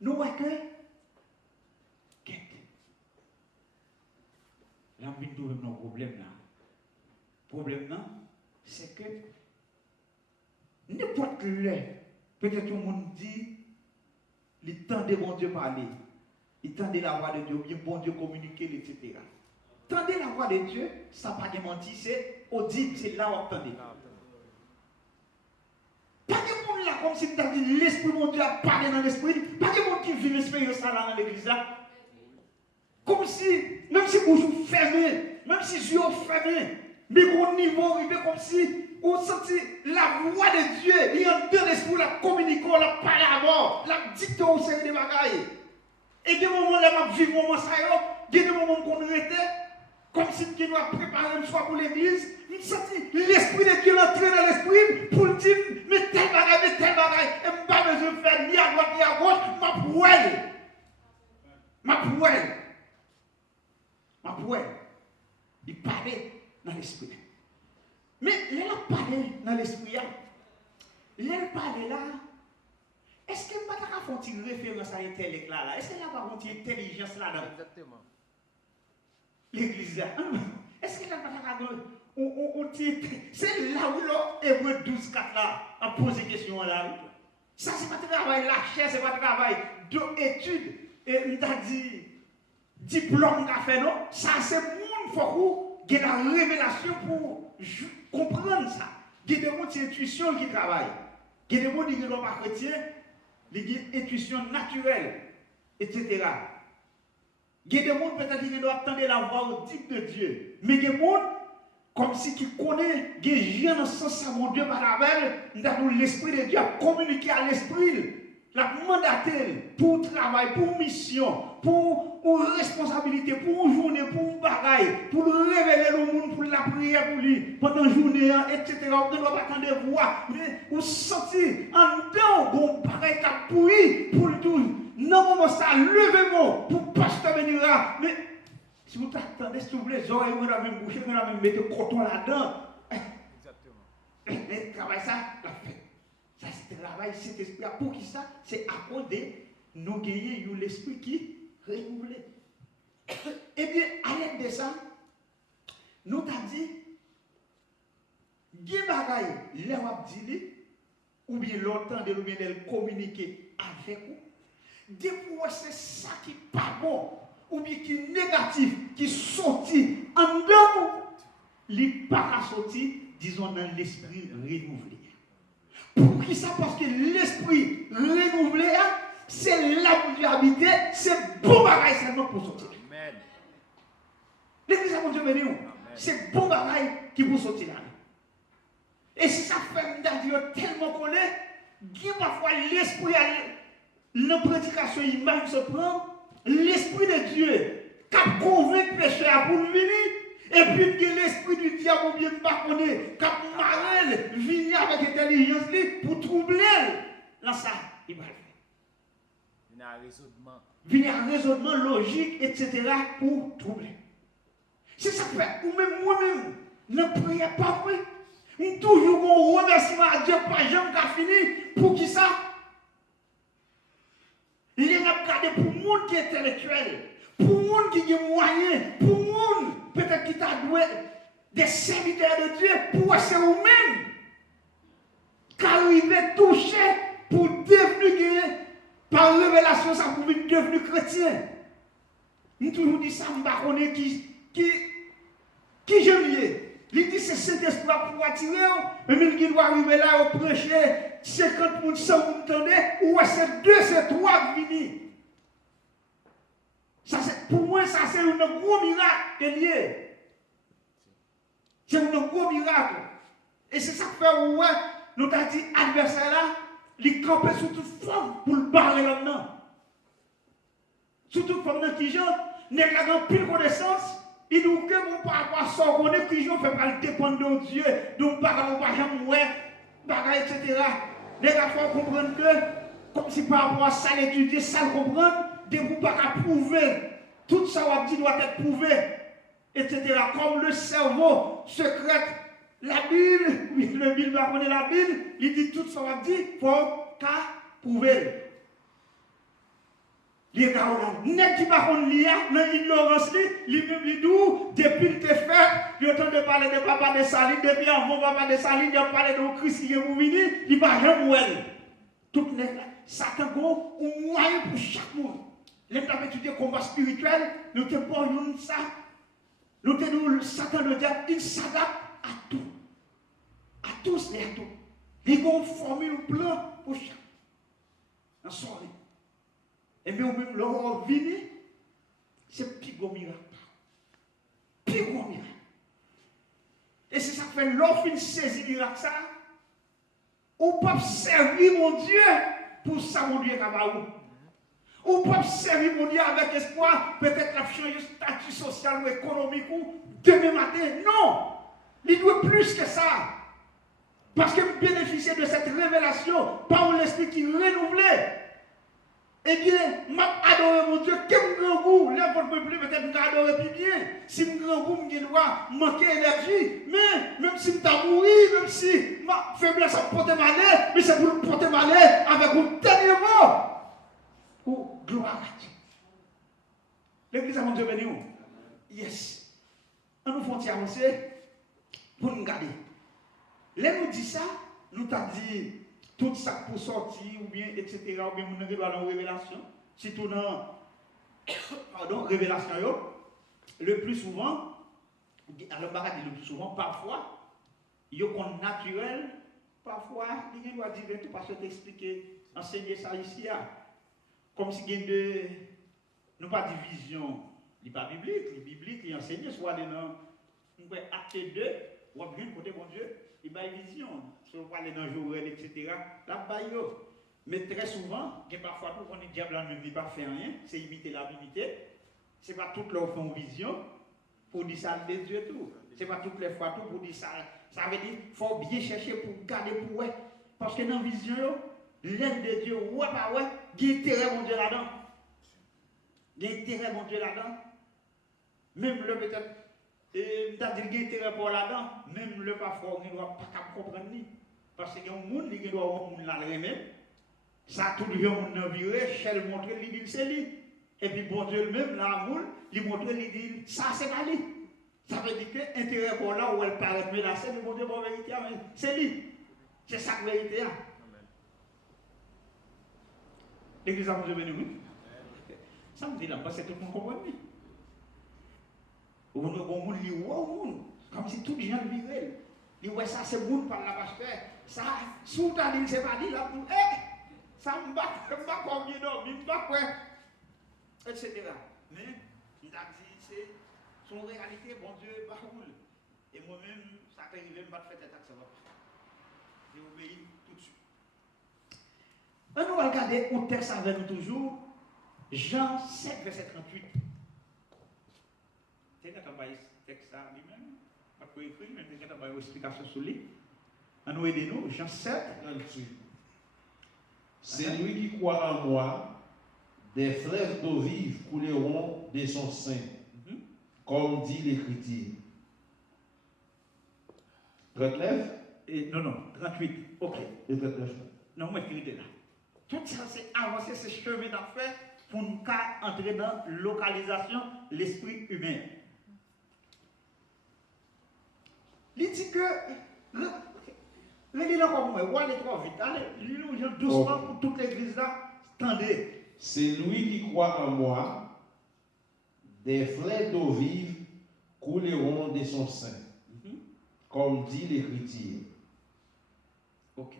Nous voyons que là, nous avons un problème là. Le problème là, c'est que n'importe l'heure, peut-être tout le monde dit, il temps de bon Dieu parler, il temps de la voix de Dieu, bien bon Dieu communiquer, etc. Tendez la voix de Dieu, ça n'a pas de mentir, c'est audible, c'est là où on entendez. Pas de monde là comme si tu as dit l'esprit mon Dieu a parlé dans l'esprit. Pas de monde qui vit l'expérience là dans l'église là. Comme si, même si vous jouez fermé, même si je suis fermé, mais au niveau arrivé comme si on sentit la voix de Dieu, il y a deux esprits, la communiquer, la parler à mort, la dicter au sein des bagailles. Et des moments là, je vis des moments ça, des moments qu'on était. Comme si tu dois préparer une fois pour l'église, il sentit l'esprit de Dieu entrer dans l'esprit pour dire, mais tel bagaille, et je pas besoin de faire ni à droite ni à gauche, ma pouelle. Il parlait dans l'esprit. Mais il a parlé dans l'esprit, il a parlé là, est-ce qu'il n'a pas fait une référence à l'intellect là? Est-ce qu'il n'a pas fait une intelligence là-dedans? Exactement. L'église là. Est-ce qu'il n'a pas fait c'est là où l'Hébreu 12, 4 là a posé question là. Ça, c'est pas travail la chair, c'est pas travail d'études. Et on t'a dit, diplôme qu'a fait, non? Ça, c'est monde faut qu'il y ait la révélation pour comprendre ça. Il y a des gens qui ont intuition qui travaillent. Il y a des gens qui ne sont pas chrétiens, qui ont une intuition naturelle, etc. Il y a des gens peut-être qui doivent attendre la voix audible de Dieu. Mais il y a des gens comme si qui connaissent, qui gens dans le sens mon Dieu par la belle, l'esprit de Dieu a communiqué à l'esprit, l'a mandaté pour travail, pour mission, pour responsabilité, pour une journée, pour une bagaille, pour révéler le monde, pour la prière pour lui, pendant une journée, etc. On ne doit pas attendre des voix, mais on sentit en dedans, on paraît qu'à pourri pour le tout. Non, moment ça, levez-moi pour pasteur venir là. Mais si vous attendez, si vous voulez, les oreilles, vous avez même bouché, vous avez même mis le coton là-dedans. Exactement. Et travail ça, la fait. Ça, c'est travail, cet esprit. Pour qui ça? C'est à cause de nous gagner l'esprit qui renouvelé. Eh bien, à l'aide de ça, nous t'avons dit, il y a des bagailles, les wap dit, ou bien l'entendre, ou bien de communiquer avec vous. Des fois, c'est ça qui n'est pas bon, ou bien qui est négatif, qui sorti en dedans, il n'est pas sorti, disons, dans l'esprit renouvelé. Pour qui ça? Parce que l'esprit renouvelé, c'est là où Dieu habite, c'est bon bagaille seulement pour sortir. Amen. L'église à mon Dieu béni, c'est bon bagaille qui pour sortir là. Et si ça fait Dieu tellement collé, Dieu parfois l'esprit, la prédication, il même se prend, l'esprit de Dieu, qui a convaincu le pécheur pour venir, et puis l'esprit du diable, ou bien pas connaît, qui a marré, venir avec intelligence pour troubler. Là, ça, il va le faire. Venir à un raisonnement logique, etc., pour troubler. C'est ça que fait, ou même moi-même, ne priez pas vrai. Toujours un remerciement à Dieu, pas jamais qu'à fini. Pour qui ça? Il y a regardé pour le monde qui est intellectuel, pour le monde qui a moyen, pour le monde peut-être qui t'a doué des serviteurs de Dieu, pour c'est vous-même qui arrivez toucher pour devenir par révélation, ça pour devenir chrétien. Nous toujours dit ça, je ne sais pas qui je lié. Il dit c'est cet esprit pour attirer, mais il doit arriver là au prêcher 50 100 ou c'est 2, c'est 3 qui viennent. Pour moi, ça c'est un gros miracle qui est lié. C'est un gros miracle. Et c'est ça que fait, ouais, nous avons dit, adversaire là, il campe sous toute forme pour le parler là-dedans. Sous toute forme de qui j'en, n'est pas pile connaissance. Il nous dit que par rapport à ça, on est qui j'en fait pas dépendre de Dieu, donc par rapport à jamais, etc. Les gars, il faut comprendre que, comme si par rapport à ça, l'étudier, ça le comprendre, de vous pas prouver. Tout ça, on dit, doit être prouvé, etc. Comme le cerveau secrète la Bible, le Bible va connaître la Bible, il dit tout ça, on dit, il faut qu'à prouver. Les gars, net qui va qu'on lit, dans l'ignorance, lui-même, il dit, depuis que tu es fait, il a de parler de papa de Saline, depuis avant papa de Saline, il a parlé de Christ qui est venir, il va jamais mourir. Tout net, Satan a un moyen pour chaque monde. Les gens étudié le combat spirituel, nous te parlons ça. Nous te disons, Satan le diable, il s'adapte à tout. À tous et à tout. Il a une formule, un plan pour chaque. En soirée. Et bien, même leur vie, c'est plus gros miracle. Plus gros miracle. Et c'est ça que fait l'offre saisie miracle ça. Ou pas servir mon Dieu pour ça, mon Dieu, Kabaou. Ou pas servir mon Dieu avec espoir, peut-être la changer statut social ou économique ou demain matin. Non! Il doit plus que ça. Parce que bénéficier de cette révélation par l'esprit qui renouvelait. Eh bien, m'a adoré mon Dieu, quel grand goût, là, pour me plaît, peut-être que adoré plus bien. Si mon grand goût, je dois manquer d'énergie, mais même si je t'ai mouru, même si ma faiblesse a porté malheur, mais c'est pour le porter malheur avec un dernier mot. Oh, gloire à Dieu. L'église a mon Dieu béni. Yes. On nous font avancer pour nous garder. Là, nous dit ça, nous t'a dit. Tout ça pour sortir, ou bien, etc., ou bien, nous avons dans révélation. Surtout dans, révélation, le plus souvent, alors, le plus souvent, parfois, il y a un naturel, parfois, il y a dire tout parce que t'expliquer, enseigner ça ici, comme si il y a de, non pas de vision, il n'est pas biblique, il enseigne, soit dans, acte 2, ou bien, côté mon Dieu, il y a une vision. Si on parle dans Joël, etc., là, mais très souvent, il y a parfois tout qu'on est diable ne dit pas faire rien, c'est imiter la divinité. Ce n'est pas toutes les fois en vision pour dire ça de Dieu tout. Ce n'est pas toutes les fois tout pour dire ça. Ça veut dire qu'il faut bien chercher pour garder pour ouais. Parce que dans la vision, l'aide de Dieu, ouais, pas ouais, il y a intérêt mon Dieu là-dedans. Il y a intérêt mon Dieu là-dedans. Même le peut-être. Et nous avons dit qu'il y a intérêt pour là-dedans, même le pas fort, il ne doit pas comprendre. Parce qu'il y a un monde qui doit avoir un monde là même. Ça tout le monde n'a vu, Chel montre, il dit c'est lui. Et puis bon Dieu lui-même, l'amour, il montre, il dit ça c'est pas lui. Ça veut dire que l'intérêt pour là où elle paraît menacée, mais bon Dieu, bon vérité, c'est lui. C'est ça la vérité. L'église a Dieu béni, oui. Ça me dit là, parce que tout le monde comprend. Au monde, il dit comme si tout le gens le vivaient. Il dit ouais, ça c'est bon par la pasteur. Ça, sous ta ligne, c'est pas dit là. ça me bat comme il dormi, me bat quoi, etc. Mais il a dit, c'est son réalité, bon Dieu, bah roule. Et moi-même, ça peut arriver, je ne vais pas faire tête ça va pas. J'ai obéi tout de suite. On va regarder au texte avec nous toujours, Jean 7, verset 38. C'est quand on va texte ça lui-même, pas quoi écrit, mais quand on va une explication sur lui. On nous aide nous, Jean 7, 38. C'est lui qui croit en moi, des fleuves d'eau vive couleront de son sein, comme dit l'Écriture. 39 et, non, 38, ok. et 39. Non, moi, je suis là. Tout ça, c'est avancer, c'est chemin d'affaires pour nous entrer dans la localisation l'esprit humain. Il dit que, lisez-le comme moi, ou allez trop vite, allez, lisez-le doucement pour toute l'église là, tendez. C'est lui qui croit en moi, des fleuves d'eau vive couleront de son sein, comme dit l'Écriture. Ok.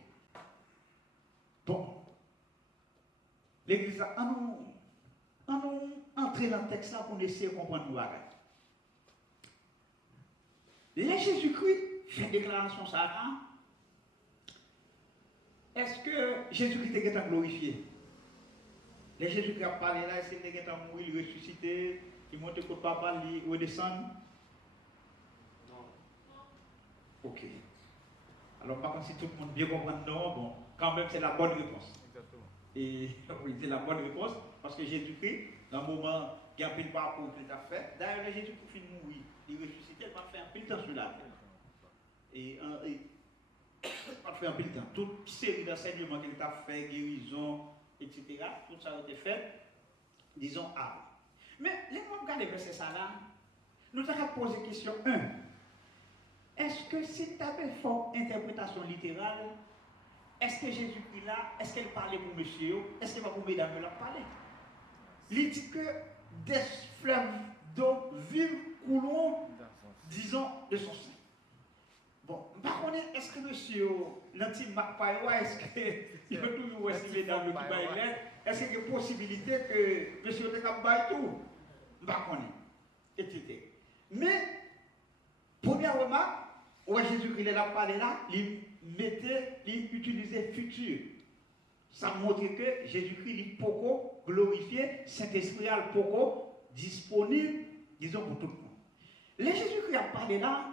Bon. L'église là, on nous entrer dans le texte là pour essayer de comprendre nous. Les Jésus-Christ fait une déclaration ça là. Est-ce que Jésus-Christ est glorifié? Les Jésus-Christ a parlé là, est-ce qu'il est mourir, il ressuscité, il monte pour papa, il redescend? Non. Ok. Alors, par contre, si tout le monde bien comprend non, bon, quand même, c'est la bonne réponse. Exactement. Et oui, c'est la bonne réponse, parce que Jésus-Christ, dans le moment, il y a un peu de parcours qu'il a fait. D'ailleurs, Jésus-Christ, pour finir mourir, il ressuscité, il va faire un peu de temps sur la terre. Et il va faire un peu de temps. Toute série d'enseignements qu'il a fait, guérison, etc., tout ça a été fait, disons, avant. Mais, laissez-moi regarder verset ça là. Nous allons poser question 1. Est-ce que si tu avais une forte interprétation littérale, est-ce que Jésus-Christ là, est-ce qu'elle parlait pour monsieur, est-ce qu'elle va pour mesdames là parler? Il dit que des fleuves d'eau vive coulons, disons, de son sein. Bon, par contre, est-ce que monsieur, l'anti Macpaïwa, est-ce qu'il peut toujours estimer dans le Dubaï, est-ce qu'il y a une possibilité que monsieur te capable tout? Par contre, etc. Mais, première remarque, ouais, Jésus-Christ a parlé là, il utilisait futur. Ça montre que Jésus-Christ est beaucoup glorifié, Saint-Esprit est beaucoup disponible, disons, pour tout le monde. Les Jésus-Christ a parlé là,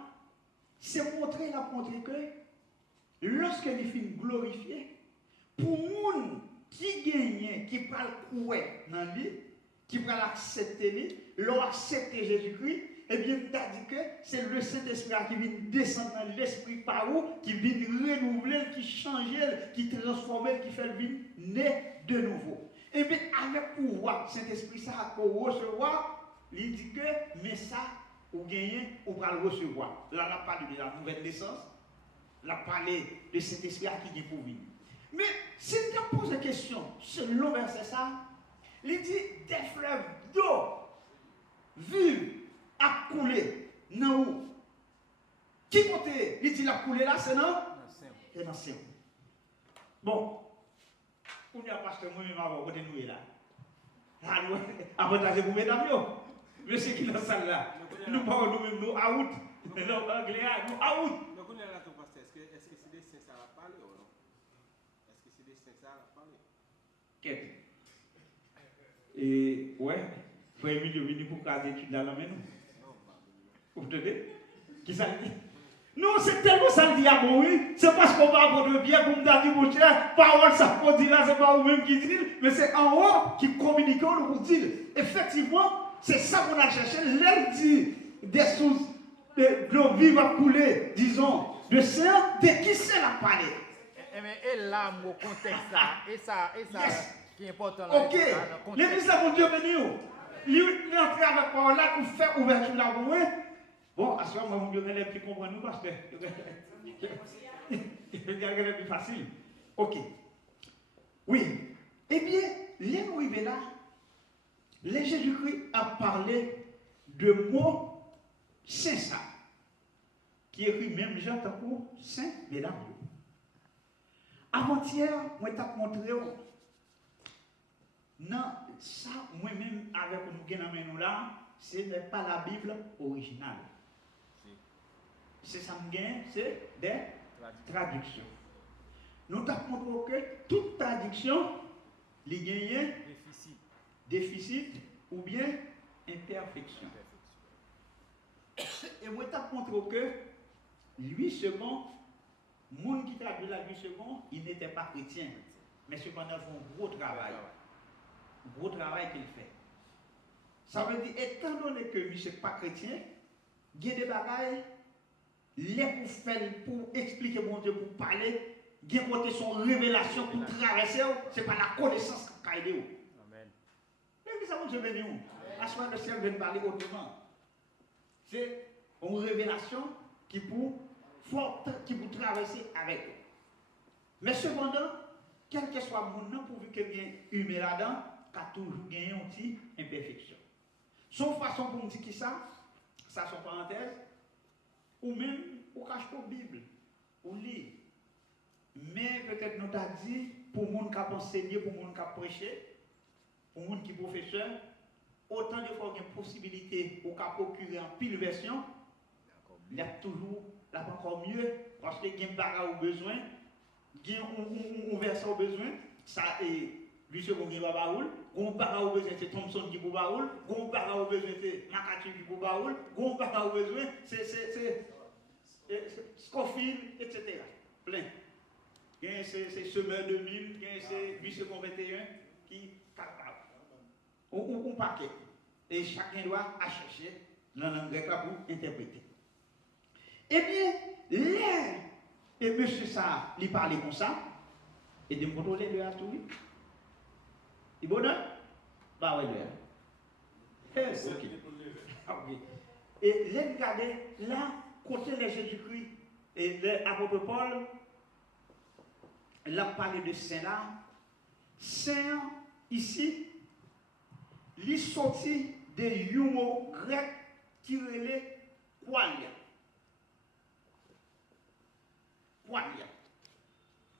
c'est montrer que lorsqu'il finit glorifié, pour les gens qui gagnent, qui parlent coué dans lui, qui parlent accepter lui, leur accepter Jésus-Christ, eh bien, il a dit que c'est le Saint-Esprit qui vient descendre dans l'esprit par où, qui vient renouveler, qui change, qui transforme, qui fait le vin naître de nouveau. Eh bien, avec pouvoir, Saint-Esprit, ça pour recevoir, il dit que, mais ça, ou gagner, ou va le recevoir. Là, on a parlé de la nouvelle naissance, on a parlé de cet esprit qui vient pour venir. Mais, si on pose la question, selon verset ça, il dit des fleuves d'eau vive a coulé dans où? Qui côté il dit la coulé là, c'est non? C'est dans le ciel. Bon, on y a parce que moi-même avant, côté nous là. Alors, avantage pour mesdames, monsieur qui est dans la salle là. Nous parlons nous-mêmes, nous out. Nous anglais, nous out. Donc, on est là, ton pasteur. Est-ce que c'est des saints ça va parler ou non? Est-ce que c'est des saints ça va parler? Qu'est-ce? Et ouais, frère Emilio venu pour faire des études là, mais nous. Vous entendez? Qui ça dit? Non, c'est tellement ça le dit à moi, oui. C'est parce qu'on va avoir de bien pour me dire, mon cher, parole, ça qu'on dit là, c'est pas vous-même qui dit, mais c'est en haut qui communique, on vous dit. Effectivement, c'est ça qu'on a cherché. L'air dit des sources de l'eau vive à couler, disons, de sang, de qui c'est la parler? Et là, mon contexte, ça, et ça, yes. Qui est important là. Ok, l'église a mon Dieu béni. Il est entré avec parole là pour faire ouverture là pour moi. Bon, à ce moment, mon Dieu béni, puis comprendre nous parce que c'est plus facile. Ok. Oui. Eh bien, les mots arrivés là, les Jésus-Christ a parlé de mots saints ça, qui écrit même Jean Tancourt, Saint Mesdames. Avant-hier, moi t'ai montré non, ça, moi-même, avec nous là, ce n'est pas la Bible originale. C'est ça, c'est des traductions. Nous avons montré que toute traduction, il y a déficit ou bien imperfection. Et moi, je t'ai montré que lui, second, le monde qui traduit la lui second, il n'était pas chrétien. Mais cependant, il fait un gros travail. Un gros travail qu'il fait. Ça veut dire, étant donné que lui, n'est pas chrétien, il y a des bagailles, les pour faire, pour expliquer mon Dieu, pour parler, il y a son révélation pour traverser, ce n'est pas la connaissance qui a aidé. Amen. Et ça, mon Dieu, venu. À ce moment, le ciel vient parler autrement. C'est une révélation qui pour forte, qui pour traverser avec eux. Mais cependant, quel que soit mon nom, pourvu qu'il y ait humain là-dedans, il a toujours gagné une petite imperfection. Son façon pour me dire qui ça son parenthèse, ou même, ou cache la Bible, ou lit. Mais peut-être nous t'a dit, pour les gens qui ont enseigné, pour les gens qui ont prêché, pour les gens qui sont professeurs, autant de fois qu'il y a une possibilité ou qu'à procurer en pile version, il y a toujours là encore mieux parce qu'il y a un bagage au besoin, il y a un verset au besoin, ça est lui second qui va baoul, un bagage au besoin c'est Thompson qui pour baoul, un bagage au besoin c'est Makati qui pour baoul, un bagage au besoin c'est Scofield, etc. Plein. Il y a c'est Semeur 2000, il y a c'est 8 secondes 21 qui ou paquet. Et chacun doit chercher dans la langue grecque pour interpréter. Eh bien, et monsieur ça, il parlait comme ça, et de me contrôler le à tout. Il est bon, non? Bah oui, ok. Et les regarder là, côté de Jésus-Christ, et l'apôtre Paul, il a parlé de Saint là. Saint, ici, il est sorti des mots grecs qui relaient qualia. Qualia.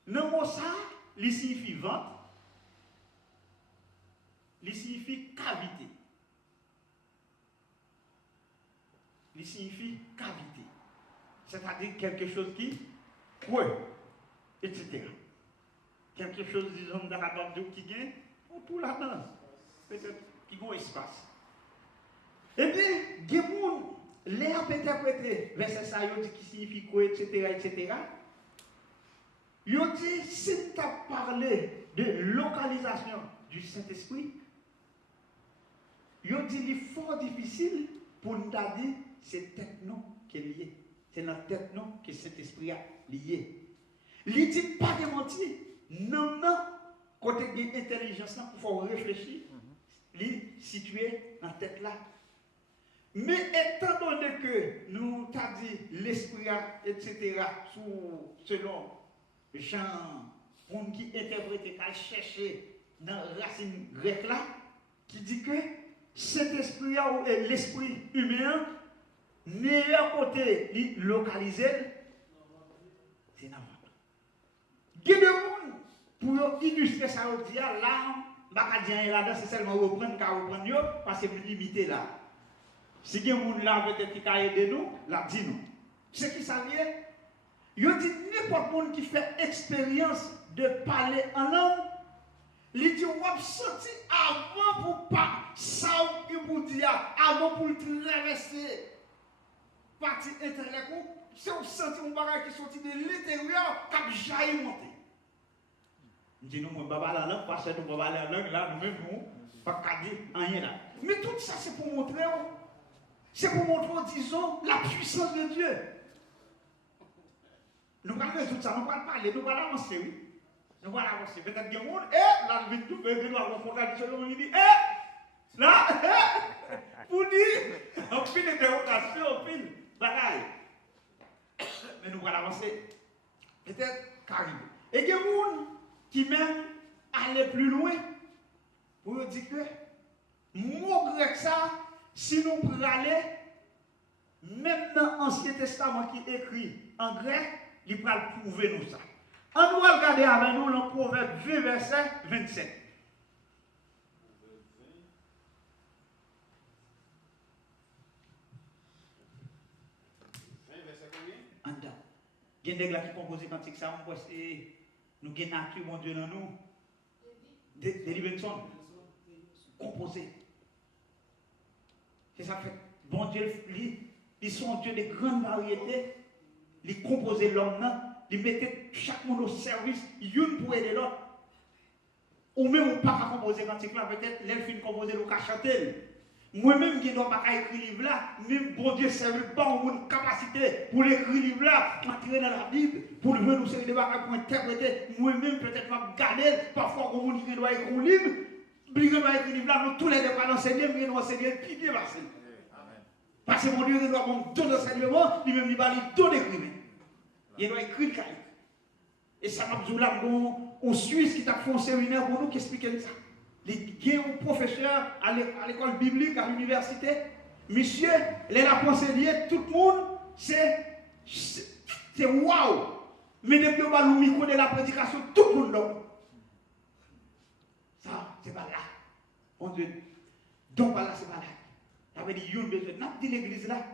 Le mot ça, il signifie ventre, il signifie cavité. Il signifie cavité. C'est-à-dire quelque chose qui creux, etc. Quelque chose, disons, dans la bande qui gagne, pour la danse. Peut-être qui a un espace. Et puis, des gens, les interprétés, verset ça, ils dit qui signifie quoi, etc., etc. Ils dit, si tu as parlé de localisation du Saint-Esprit, ils dit, il est fort difficile pour nous dire, c'est tête non qui est lié. C'est notre tête non que Saint-Esprit a lié. Il dit pas de mentir. Non, côté de l'intelligence, il faut réfléchir. Les situer dans la tête là. Mais étant donné que nous t'avons dit l'esprit, etc., selon Jean, pour qui interprète, qui a cherché dans la racine grecque là, qui dit que cet esprit est l'esprit humain, meilleur côté localisé, c'est dans le monde. Il y a des gens, pour illustrer ça, on dit là, là-dedans, c'est seulement reprendre, parce que c'est limité là. Si il y a des gens là, peut-être qui a aidé nous, là, dis-nous. Ce qui ça vient, il dit n'importe qui qui fait expérience de parler en langue, il dit on va sortir avant pour pas, ça pour dire, avant pour traverser partie intellectuelle, c'est on senti un bagage qui sortit de l'intérieur, qui a jailli monter. Dit nous, on va parler en langue, parce que nous va parler en langue, là, nous-mêmes, nous, pas qu'à dire rien là. Mais tout ça, c'est pour montrer, disons, la puissance de Dieu. Nous allons résoudre ça, nous allons parler, nous allons avancer, oui. Nous allons avancer. Peut-être qu'il y a un monde, là, nous allons focaliser sur le dit, là, pour dire, on fait des dérogations, on fait des bagailles. Mais nous allons avancer. Peut-être qu'arrive. Et il y a un monde qui même aller plus loin pour dire que mot grec ça, si nous pouvons aller, même dans l'Ancien Testament qui est écrit en grec, il va prouver nous ça. On va regarder avec nous le Proverbe 20, verset 27. Il y a des gens qui composent cantique ça, on pense nous avons nature, mon Dieu, dans nous. Deliverance. Composer. C'est ça fait. Bon Dieu, ils sont Dieu de grandes variétés. Ils composent l'homme, ils mettent chaque monde au service, une pour aider l'autre. Ou même on pas composer cantique là, peut-être l'elfine composer le chanter. Moi-même qui ne dois pas écrire livre là, même bon Dieu serve pas une capacité pour l'écrire livre là, entrer dans la Bible, pour le nous série de bagages pour interpréter. Moi-même peut-être m'a garder parfois quand on qui doit écrire un livre, bien doit écrire livre là, nous tous les deux pas enseigner, mais nous enseigner qui bien passé. Parce que mon Dieu doit avoir tout enseignement, lui-même il va lire tout d'écrire. Il doit écrire le cahier. Et ça m'a dit là, on Suisse qui t'a fait un séminaire pour nous qui explique ça. Il y a un professeur à l'école biblique, à l'université. Monsieur, les la conseiller, tout le monde, c'est waouh. Mais depuis qu'on va le micro de la prédication, tout le monde donc. Ça, c'est pas là. Mon Dieu. Donc, là, c'est pas là. Ça veut dire, il y a besoin. N'a pas dit l'église là.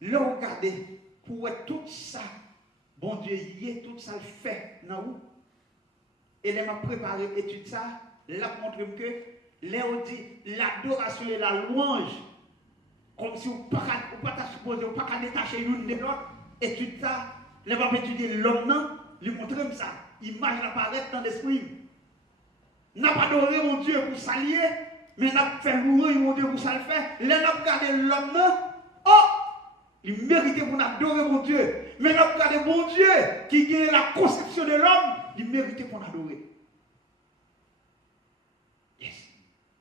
Là, regardez, pour être tout ça, bon Dieu, il y a tout ça le fait. Non? Et elle m'a préparé l'étude ça, là montre que Léo dit l'adoration et la louange, comme si on ne peut pas supposer, on ne peut pas détacher l'une de l'autre, étude ça, elle va étudier l'homme, lui montrer ça, image apparaît dans l'esprit. N'a pas adoré mon Dieu pour s'allier, mais n'a fait louer mon Dieu pour ça le faire. Là n'a pas regardé l'homme, oh, il méritait pour adorer mon Dieu. Mais n'a pas regardé mon Dieu qui gagne la conception de l'homme. Il méritait pour l'adorer. Yes.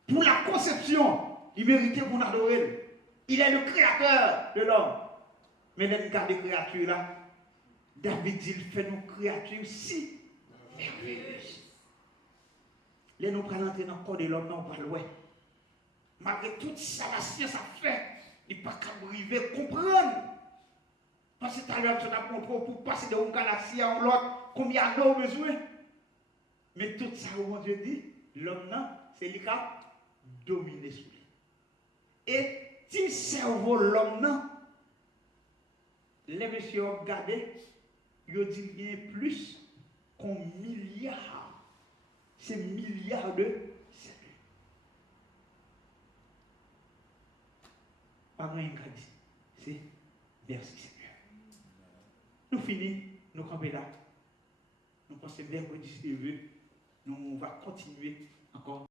Pour la conception, il méritait pour l'adorer. Il est le créateur de l'homme. Mais dans le cas des créatures là, David dit, il fait nos créatures si merveilleuses. Là, nous prenons entrer dans le corps de l'homme, non, pas loin. Malgré tout ça, la science a fait, il n'est pas capable de comprendre. Parce que tout à l'heure, tu as montré pour passer d'une galaxie à l'autre, combien d'eau besoin. Mais tout ça, mon Dieu dit, l'homme, c'est lui qui a dominé sur lui. Et si le cerveau, l'homme, les messieurs ont regardé, ils ont dit qu'il y a plus qu'un milliard. C'est milliards de cellules. Pas rien qu'à dire. C'est merci Seigneur. Nous finissons, nous campons là. Nous pensons mercredi, si Dieu veut, nous va continuer encore